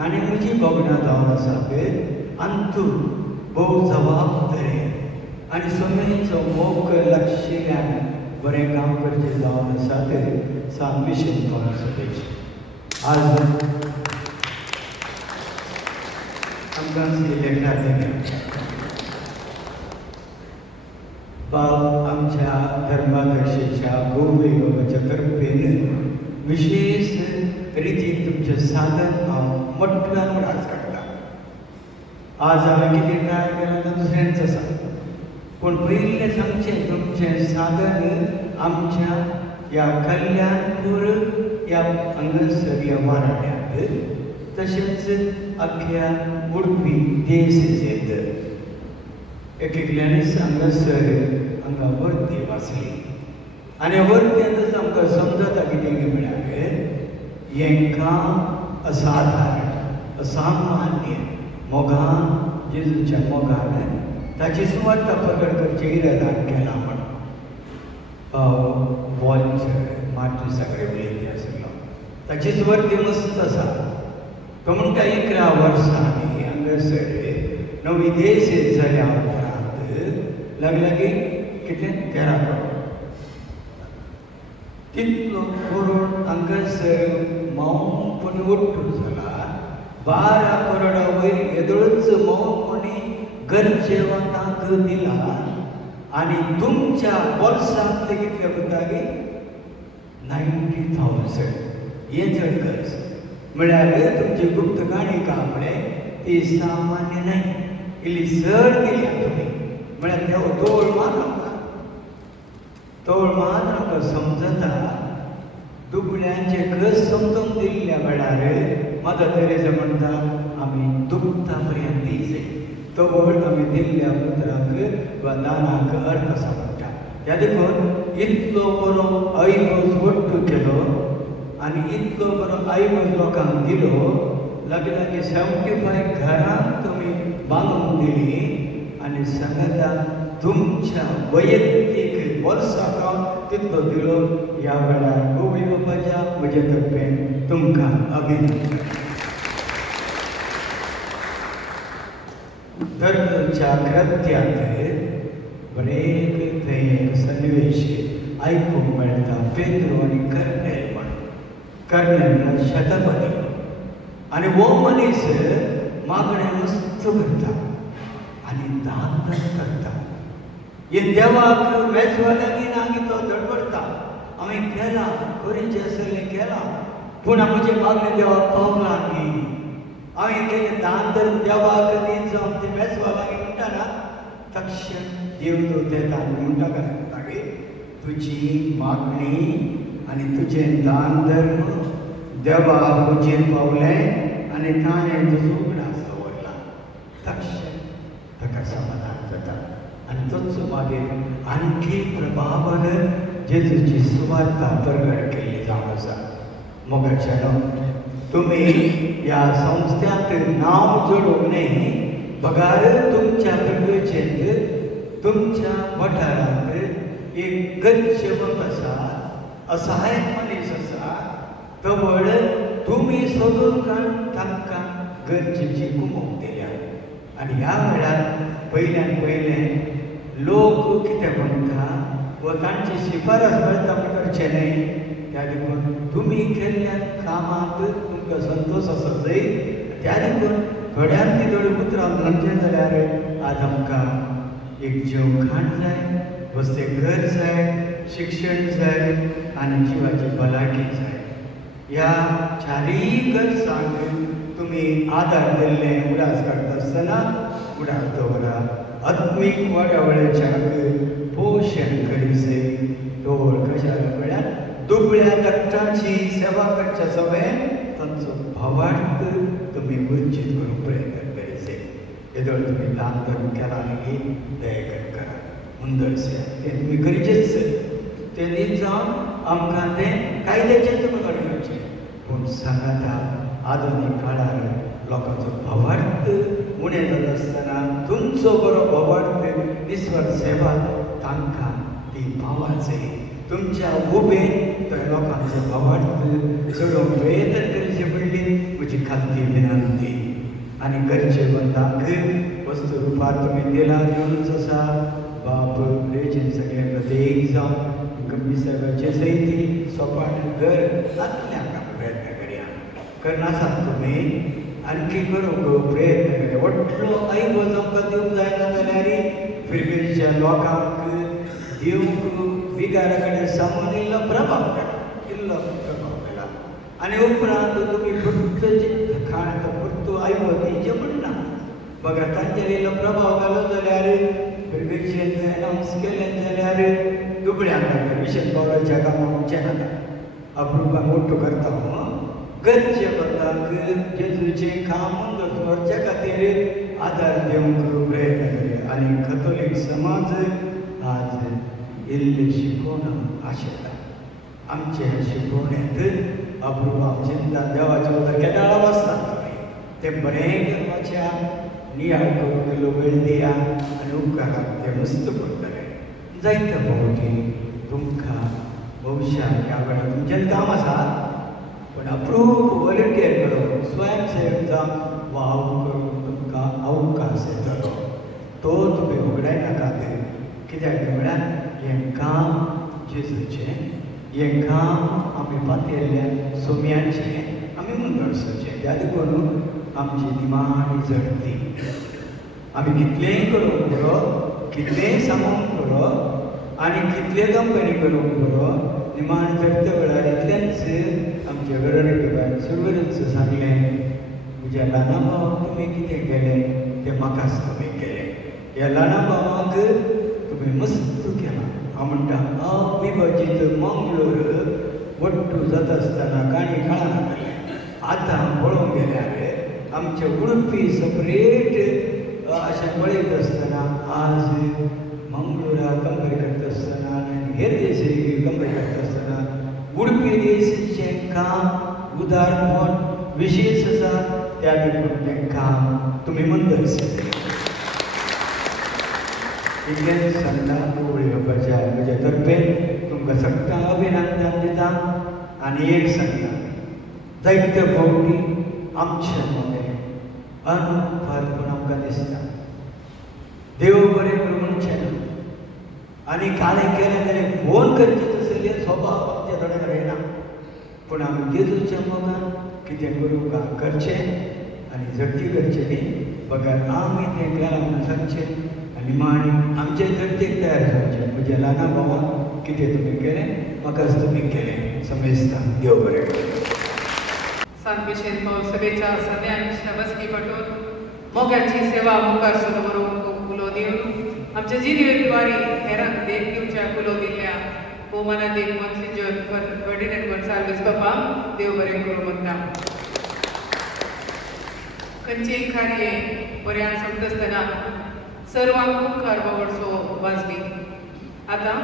आनी म्हजी भोगणां जावन आसात अंतू भोव जबाबदारी आनी सोमेचो मोग लक्षिल्ल्यान बरें काम करचें जावन आसात सांबिशेन पावल सभेचें. आज आमकां लेखा दिल्या बाब आमच्या धर्माध्यक्षाच्या गोविंदाच्या तर्फेन विशेष रितीन तुमचें साधन हांव मोठ्यान रास काडटा. आज हांवें कितें ट्राय केलां तें दुसऱ्यांच आसा पूण पयलें सांगचें तुमचें साधन आमच्या ह्या कल्याणपूर ह्या हांगासर ह्या वाराड्यांत तशेंच अख्ख्या उडपी देसेत एकल्यांनीच हांगासर हांगा वर्ती वाचली आनी वर्त्यांतच आमकां समजता कितें म्हळ्यार हें काम असाधारण असामान्य मोगान जेजूच्या मोगान ताची सुवार्ता प्रकट करचे इरादान केला म्हण बॉलच मातूय सगळे उलयल्ले आसलो ताची सुवार्ती मस्त आसा. तो म्हणटा 11 वर्सांनी हांगासर नवी देश जाल्या उपरांत लागलागी कितलें 13 करोड तितलो करोड हांगासर मौनपणी उठून जाला. 12 करोडा वयर येदोळच मौनपणी गरजेवतांक दिला आनी तुमच्या बोल्सांतले कितले पडटाली 90,000 हे जर गरज म्हळ्यार तुमची गुप्त गाणी कांबळे ती सामान्य नाही, इल्ली चड केली तुमी. म्हळ्यार देव तोळ मात आमकां समजता. दुबळ्यांचे कस समजून दिल्ल्या वेळार मदर तेरेसा म्हणटा आमी दुखता पर्यंत दिसे तो वळ आमी दिल्ल्या पुत्राक वा दानाक अर्थ आसा म्हणटा. ह्या देखून इतलो बरो ऐवज वट्टू केलो आनी इतलो बरो ऐवज लोकांक दिलो. लग्नाची 75 घरांक तुमी बांदून दिली आनी सांगता तुमच्या वैयक्तीक वर्साक तितलो दिलो. ह्या वेळार गोवळी बापाच्या म्हजे तर्फेन तुमकां अभिनंदन. धर्माच्या कृत्यात बरें थंय सन्निवेश आयकूंक मेळटा. पेद्रो आनी कर्नेल म्हणून शतपदी आनी हो मनीस मागणें मस्त करता आनी दान करता. हे देवाक मेजवानी आमी तो धडपडटा. हांवें केला करीचें आसलें केलां पूण म्हजे मागणें देवाक पावला न्ही. हांवें केलें दान धर्म देवाक दीत जावन ते मेजवानी म्हणटा ना तक्षण देव तो येता आनी म्हणटा काय तुजी मागणी आनी तुजें दान धर्म देवा पुजेर पावलें आनी ताणें तुजो उगडास दवरला. तक्षण ताका समाधान जाता आनी तोच मागीर आणखी प्रभावान जेजूची सुवार्ता प्रगट केल्ली जावन आसा. मोगाचेनो तुमी ह्या संस्थ्याक नांव जोडूंक न्ही बगार तुमच्या प्रगतीचेर तुमच्या वाठारांत एक गच्छवंत आसा, असहायक मनीस आसा. तो व्हड तुमी सोदून काण तांकां गरजेची कुमक दिल्या. आनी ह्या वेळार पयल्यान पयलें लोक कितें म्हणटा व तांची शिफारस करता करचें न्ही. त्या देखून तुमी केल्ल्या कामाक तुमकां संतोश आसा जायत. त्या देखून थोड्यांनी थोडी उतरां म्हणचें जाल्यार आज आमकां एक जेवखाण जाय, बसतें घर जाय, शिक्षण जाय आनी जिवाची भलायकी जाय. ह्या चारय गरजांक तुमी आदार दिल्लें उडास काडटा आसतना उडास दवरा. आत्मीक वडावळ्याच्याक पोशण करीसे डोळ कशाक म्हळ्यार दुबळ्या रक्ताची सेवा करच्या सवयेन तांचो भावार्थ तुमी वंचीत करूंक प्रयत्न करीसे. येदोळ तुमी दान धर्म केला न्ही दयेकर करा मुंदरसे तें तुमी करीचेच. ते न्ही जावन आमकां तें कायद्याचें तुमी घडोवचें. पूण सांगाता आधुनीक काळार लोकांचो भावार्थ उणें जाता आसतना तुमचो बरो भावार्थ निस्वार्थ सेवा तांकां ती पावाचे. तुमच्या उबेन थंय लोकांचो भावार्थ चडोवंक प्रयत्न करचे पडली म्हजी खालती विनंती. आनी घरचे बंदाक वस्तू रुपार तुमी दिला घेवनूच आसा. बाप रेजीन सगळें प्रत्येक जावन गंभीर जैती सोपान घर आतल्याक प्रयत्न करया. करनासात तुमी आणखी करूंक प्रयत्न करया. व्हडलो ऐवज आमकां दिवंक जायना जाल्यार फिरगेच्या लोकांक दिवंक विगारा कडेन सामून इल्लो प्रभाव केला. आनी उपरांत तुमी फक्त खाण फक्त ऐवज दिवचें म्हणना. बघा तांचेर इल्लो प्रभाव घालो जाल्यार फिरगेचें अनाउन्स केलें जाल्यार दुबळ्यांक मिशन पावलाच्या कामाक वचचें नाका. अप्रुपाक मोठो करता घरचे बंदाक जेजूचें काम करचे खातीर आदार दिवंक प्रयत्न करया. आनी कथोलीक समाज आज इल्ले शिकोवण आशिल्ला. आमचे शिकोवणेंत अप्रुपा चिंता देवाच्या उदक केदाळा वाचतात ते बरें करपाच्या नियाळ करूंक इल्लो वेळ दिया आनी उपकाराक ते मस्त करतले. जायत्या फावटी तुमकां भविश्यान ह्या वेळार तुमचें काम आसा पूण अप्रूप वॉलंटियर करून स्वयंसेवक जावन वाव करून तुमकां अवकाश येतलो. तो तुमी उगडाय नाकात. कित्याक म्हळ्यार हें काम जेजूचें, हें काम आमी पातयल्ल्या सोम्यांचें आमी मुंदरसाचें. त्या देखून आमची निमाणी जडती आमी कितलेंय करूंक पुरो, कितलेंय सांगूंक पुरो आनी कितले कंपनी करूंक पुरो निमाण जडते वेळार इतलेंच आमचे गरजेक सुरवरीच सांगलें तुज्या ल्हाना भावाक तुमी कितें केलें तें म्हाकाच तुमी केलें. ह्या ल्हाना भावाक तुमी मस्त केलां. हांव म्हणटा हांव विभाजीत मंगळूर वट्टू जाता आसतना काणी कळनासलें. आतां पळोवंक गेल्यार आमचे उडपी सपरेट अशें पळयत आसतना आज मंगळुरा कंपेर करता आसतना आनी हेर देशूय कंपेर करता आसतना उडपी देशाचें काम उदारपण विशेश आसा. त्या देखून तें काम तुमी मंदस इतलेंच सांगता. कोवळी बाबाच्या म्हज्या तर्फेन तुमकां सगळ्यांक अभिनंदन दिता. आनी एक सांगता, जायते फावटी आमचे मदें अनफारपण आमकां दिसता. देव बरें करूं म्हणचें ना आनी काळें केलें जाल्यार फोन करचें तसले स्वभाव आमच्या थोड्या येना. पूण आमी जेजूच्या मोगान कितें करूं काम करचें आनी झटके करचें न्ही. बगर आमी तें केलां म्हणून सांगचें आनी मांडी आमचे झटकेक तयार जावचें. म्हज्या ल्हाना भावाक कितें तुमी केलें म्हाकाच तुमी केलें समजता. देव बरें करूं. सांतपेशेन सभेच्या सगळ्यांक शाबासकी पटोवन मोगाची सेवा मुखार सुरू करूंक उलो दिवन आमच्या जिणेवारी हेरांक देख दिवच्या उलो दिल्ल्या भोवमानादीक मॉन्सिंजर फर्डिनंड गोन्साल्वीस बाबा देव बरें करूं म्हणटा. खंयचेय कार्य बऱ्यान समजता आसतना सर्वांक मुखार बावडसो वाजवी. आतां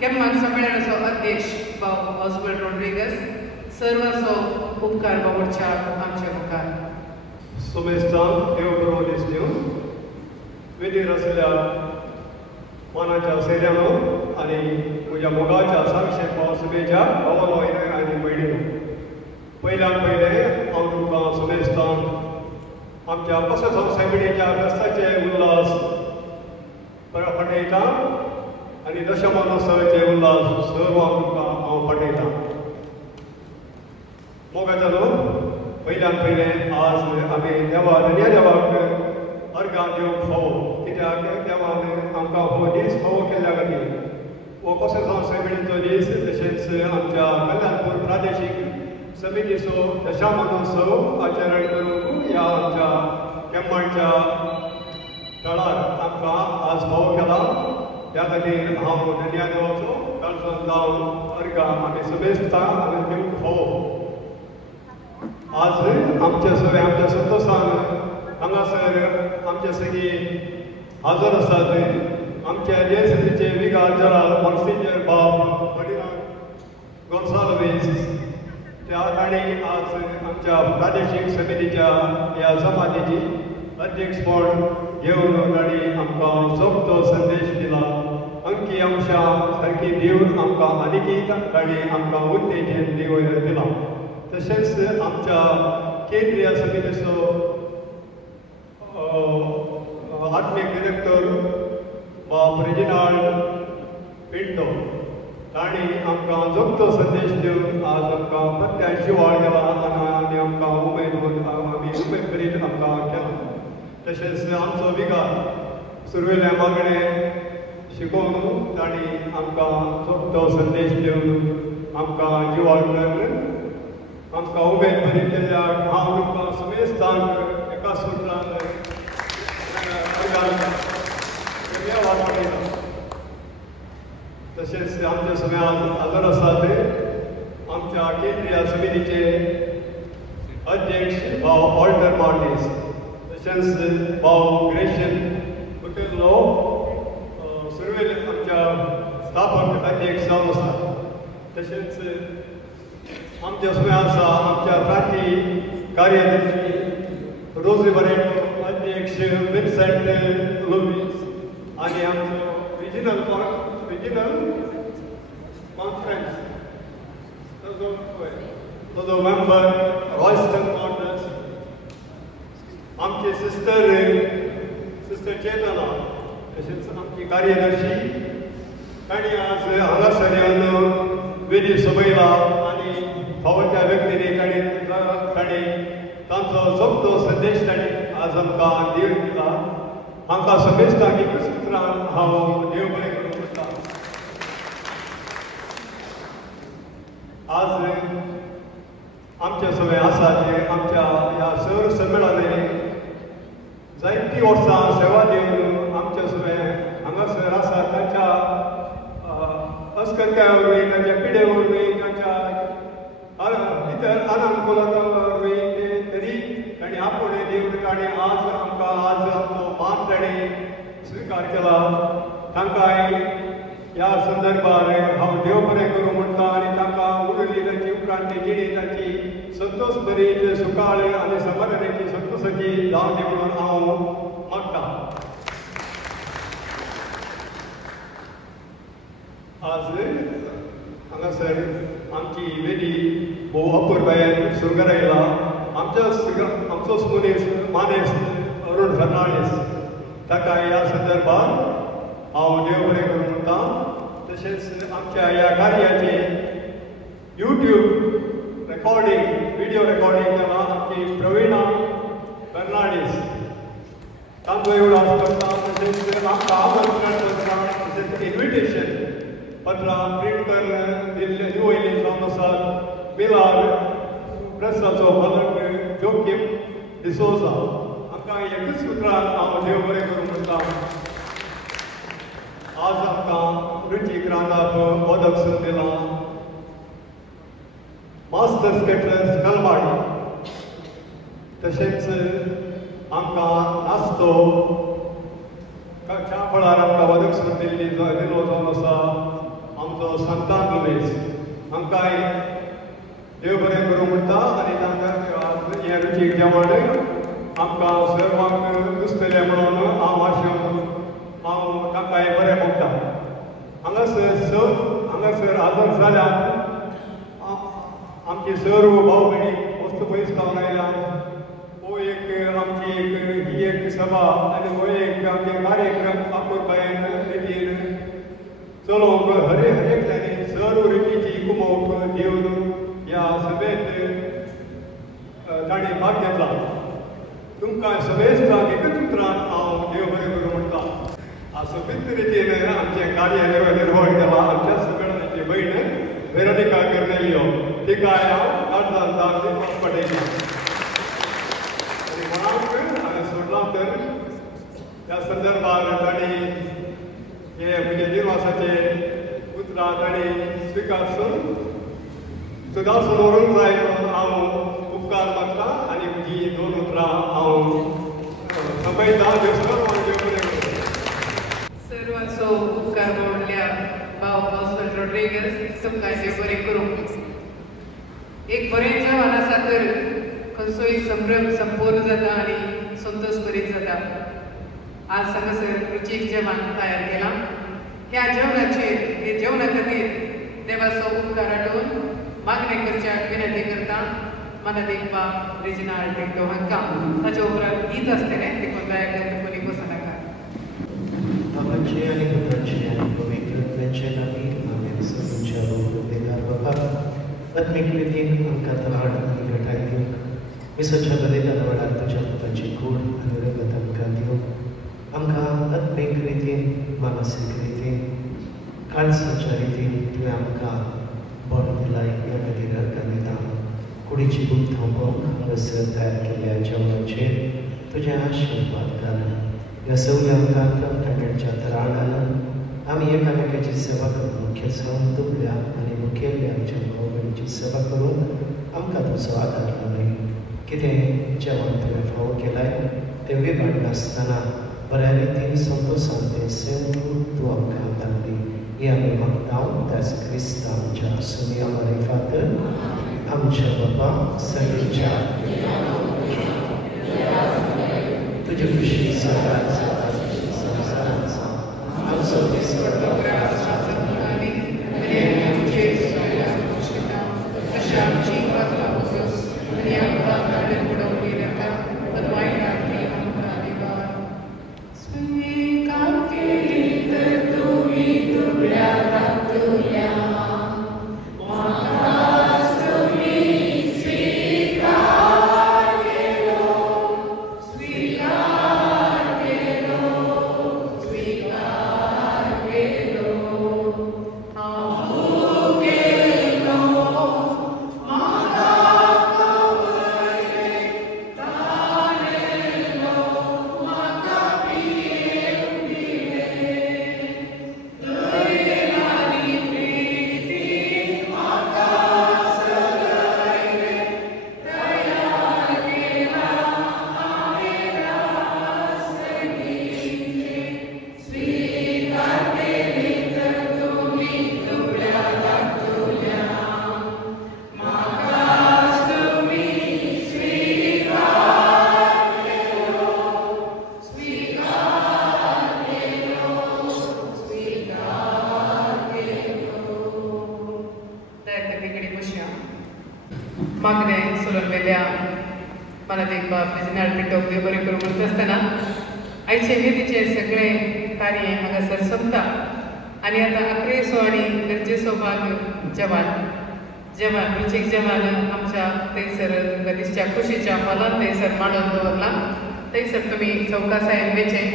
केम्मान संमेलनाचो अध्यक्ष भाव ऑस्बल्ड रॉड्रिगस सर्वांचो उपकार बावडच्या आमच्या मुखार. सोमेस्तांक देव बरो दीस दिवं. वेदीर आसलेल्या मानाच्या सैन्यानो आनी म्हज्या मोगाच्या सांगशे भाव सभेच्या भावानो आनी भयणीनो, पयल्यान पयलें हांव तुमकां सोमेस्तांक आमच्या पसंत सैमिणीच्या फेस्ताचे उल्हास फाटयता आनी दशमानोत्सवाचे उल्हास सर्वांक तुमकां हांव फाटयतां. मोगाच्यानो पयल्यान पयलें आज आमी देवा धन्या देवाक अर्गां दिवंक फावो. कित्याक देवान आमकां हो दीस फावो केल्ल्या खातीर हो कसो सैमिणीचो दीस तशेंच आमच्या कल्याणपूर प्रादेशीक समितीचो दशामानोत्सव आचरण करूंक ह्या आमच्या केम्मांच्या थळार आमकां आज फावो केला. त्या खातीर हांव धन्या देवाचो काळजांत लावन अर्गां आमी समेस्तां दिवंक फावो. आज आमचे सगळे आमच्या संतोशान हांगासर आमचे सगळी हजर आसात. आमच्या देशचे विगार जनरल मॉन्सिंजर बाब फर्डिनांड गोन्साल्वीस त्या ताणी आज आमच्या प्रादेशीक समितीच्या ह्या समाधीची अध्यक्षपण घेवन ताणी आमकां सोबतो संदेश दिला. अंकी अंशां सारकी दिवन आमकां आनीक ताणी आमकां उत्तेजन दिला. तशेंच आमच्या केंद्रीय समितीचो आत्मीक डिरेक्टर बाब रेजिनाल्ड पिंटो ताणी आमकां जगतो संदेश दिवन आज आमकां प्रत्याय शिवाळ केला आनी आमकां उमेद आमी उमेद करीत आमकां केला. तशेंच आमचो विगार सुरवेल्या मागणें शिकोवन ताणी आमकां जगतो संदेश दिवन आमकां जिवाळ कर आमकां उमेद बरी केल्याक हांव तुमकां समेस्तांक एका सुत्रान धन्यवाद पळयता. तशेंच आमचे सगळे हजर आसात आमच्या केंद्रीय समितीचे अध्यक्ष भाव ऑल्टर मार्टिस, तशेंच भाव ग्रेशन कुटेलो सुरवेल आमच्या स्थापक अध्यक्ष जावन आसा. तशेंच आमचे सगळे आसा आमच्या प्रांती कार्यदर्शी रोजी बरेटो अध्यक्ष विन्सेंट लुईस आनी आमचो रिजिनल कॉन्फरन्स ताजो मेंबर रॉयस्टन मॉर्टस, आमची सिस्टर चेतना, तशेंच आमची कार्यदर्शी ताणी आज हांगासर येवन वेदी सोबयला आनी फावो त्या व्यक्तींनी ताणी तांचो सोबतो संदेश ताणी आज आमकां दिवन दिला. आमकां समेस्तांक एक सुत्रान हांव देव बरें करूं करता. आज आमचे सगळे आसा जे आमच्या ह्या सर संमेलनांनी जायतीं वर्सां सेवा दिवन आमचे सगळे हांगासर आसा तांच्या अस्कत्या वरवीं तांच्या पिडे वरवीं तांच्या इतर अनानुकूलता वरवीं तरी तांणी आपूण दिवन तांणी आज आमकां आज आमचो मान तांणी स्विकार केला तांकां ह्या संदर्भार हांव देव बरें करूं म्हणटा आनी तांकां उरली तांची उपरांतची जिणी तांची संतोश बरी सुकाळ आनी समाधानाची संतोशाची जावं दी म्हणून हांव मागतां. आज हांगासर आमची वेदी भोव अपुर्बायेन सुरू आयला. आमचो मनीस मानेस अरुण फर्नांडीस ताका ह्या संदर्भात हांव देव बरें करूं म्हणटा. तशेंच आमच्या ह्या कार्याचे यूट्यूब रेकॉर्डिंग व्हिडिओ रेकॉर्डिंग केला आमची प्रवीणा फर्नांडीस तांचो एवढो करता. तशेंच आमकां आमंत्रण करता. तशेंच इन्विटेशन पत्रां प्रिंट करून दिल्ले दिवयली जावन आसात. मिलार प्रेसाचो मालक जोकीम डिसोजा आमकां एकूच उतरान हांव देव बरें करूं म्हणटा. आज आमकां रुचीक रांदप मोदक सून दिलां. मास्टर्स केटरर्स कलमाडी तशेंच आमकां नास्तो च्या फळार आमकां मोदक सून दिलो जावन आसा आमचो संतान लुईस आमकांय देव बरें करूं म्हणटा. आनी तांकां हें रुचीक जेवण आमकां सर्वांक दिसतलें म्हणून हांव आशेन हांव तांकांय बरें म्हणटा. हांगासर आदर जाल्यात आमची सर्व भाव भयणी वस्तू पयस जावन आयल्यात. हो एक आमची ही एक सभा आनी हो एक आमचे कार्यक्रम आपुरबायेन रितीन चलोवंक हरेकल्यानी सर्व रितीची कुमोवक दिवन ह्या सभेंत ताणें भाग घेतला. तुमकां सभेस्तांक एकच उतरान हांव देव बरें करूं म्हणटा. सोबीत रितीन आमचें कार्य निर्वहण केलां. आमच्या संमेलनाची भयण वेरोनिका कर्नेलियो तिकाय हांव काळजांत दिवपाक पटयता. आनी कोणाक हांवें सोडलां तर ह्या संदर्भार तांणी हे म्हजे दिवसाचे उतरां तांणी स्विकारसून सुदासून व्हरूंक जाय म्हणून हांव उपकार मागतां आनी म्हजी 2 उतरां हांव संपयतां. देव सर्वांक देव बरें करूं. सर्वांचो उपकार मानल्या भाव ऑस्वल्ड रॉड्रिगेज तुमकां देव बरें करूं. एक बरें जेवण आसा तर खंयचोय संभ्रम संपूर्ण जाता आनी संतोश भरीत जाता. आज हांगासर रुचीक जेवण तयार केलां. ह्या जेवणा खातीर देवाचो उपकार आठोवन मागणी करच्याक विनंती करता. माननीय बाब रेजिनाल्ड पिंटो हांकां ताचे उपरांत गीत आसतलें देखून दया करून कोणी बसूं नाका. बाबाचे आणि पुत्राचे आणि पवित्रात्म्याचे नामी आमेन. सगळ्यांच्या रोगदेगार बाबा आत्मिक रितीन आमकां धाड आनी घटाय दिवंक विसोच्या बलिदान वेळार तुज्या पुताची कूड आनी रगत आमकां दिवंक आमकां आत्मिक रितीन मानसीक रितीन काळजाच्या रितीन तुवें आमकां बळ दिलाय. ह्या खातीर आमकां दिता. कुडीची बूक थांबोवंक हांगासर तयार केल्ल्या जेवणाचेर तुजें आशिर्वाद घाल. ह्या सगळ्या आमकां तराळ घालून आमी एकामेकाची सेवा करून मुखेल जावन दुबल्या आनी मुखेल्ल्या आमच्या भाव भयणीची सेवा करून आमकां तुजो आदार लावय. कितें जेवण तुवें फावो केलाय तें विभाग नासतना बऱ्या रितीन संतोशान तें सेवन तूं आमकां धाडली. ही आमी मागता त्याच क्रिस्त आमच्या सुमी आमारे फातर आमच्या बाबा सगळ्यांच्या तुजे खुशी सदांच संवसारांत आमचो दिसपट्टो प्रयास आनी तुजे अशा आमची प्रार्थना वचूस आनी आमकां धाडून बुडोवणी नाका पण वायट आमी आमकां दिवार. स्वीकार केली तर तुमी दुबळ्या रावतल्या. स्वीकार केलो मला ते आपले नाड पिठोक ते बरें करूं म्हणत आसतना आयचे मेदीचे सगळे कार्य हांगासर सोंपता आनी आतां 11 आनी गरजेचो भाग जवान रुचीक जवान आमच्या थंयसर तुमकां दिसच्या खुशीच्या हॉलान थंयसर मांडून दवरला थंयसर तुमी चौकासायेन वेचें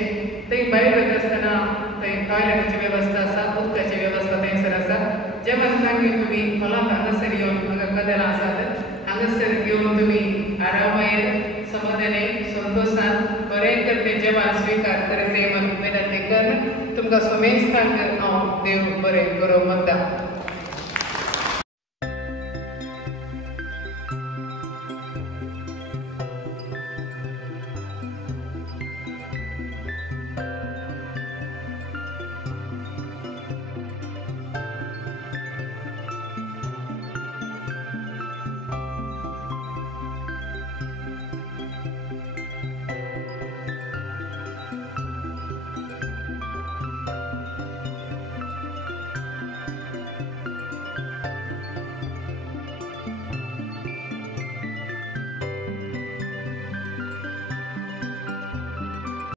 थंय भायर वयता आसतना थंय टॉयलेटाची वेवस्था आसा उदकाची वेवस्था थंयसर आसा जवानकांनी तुमी हॉलांत हांगासर येवन हांगा कदेलां आसात हांगासर घेवन तुमी आरामायेर समाधाने संतोषान बरें करते जवान स्वीकार करते म्हणून विनंती कर तुमकां सोमेस्तांक हांव देव बरें करूं म्हणटा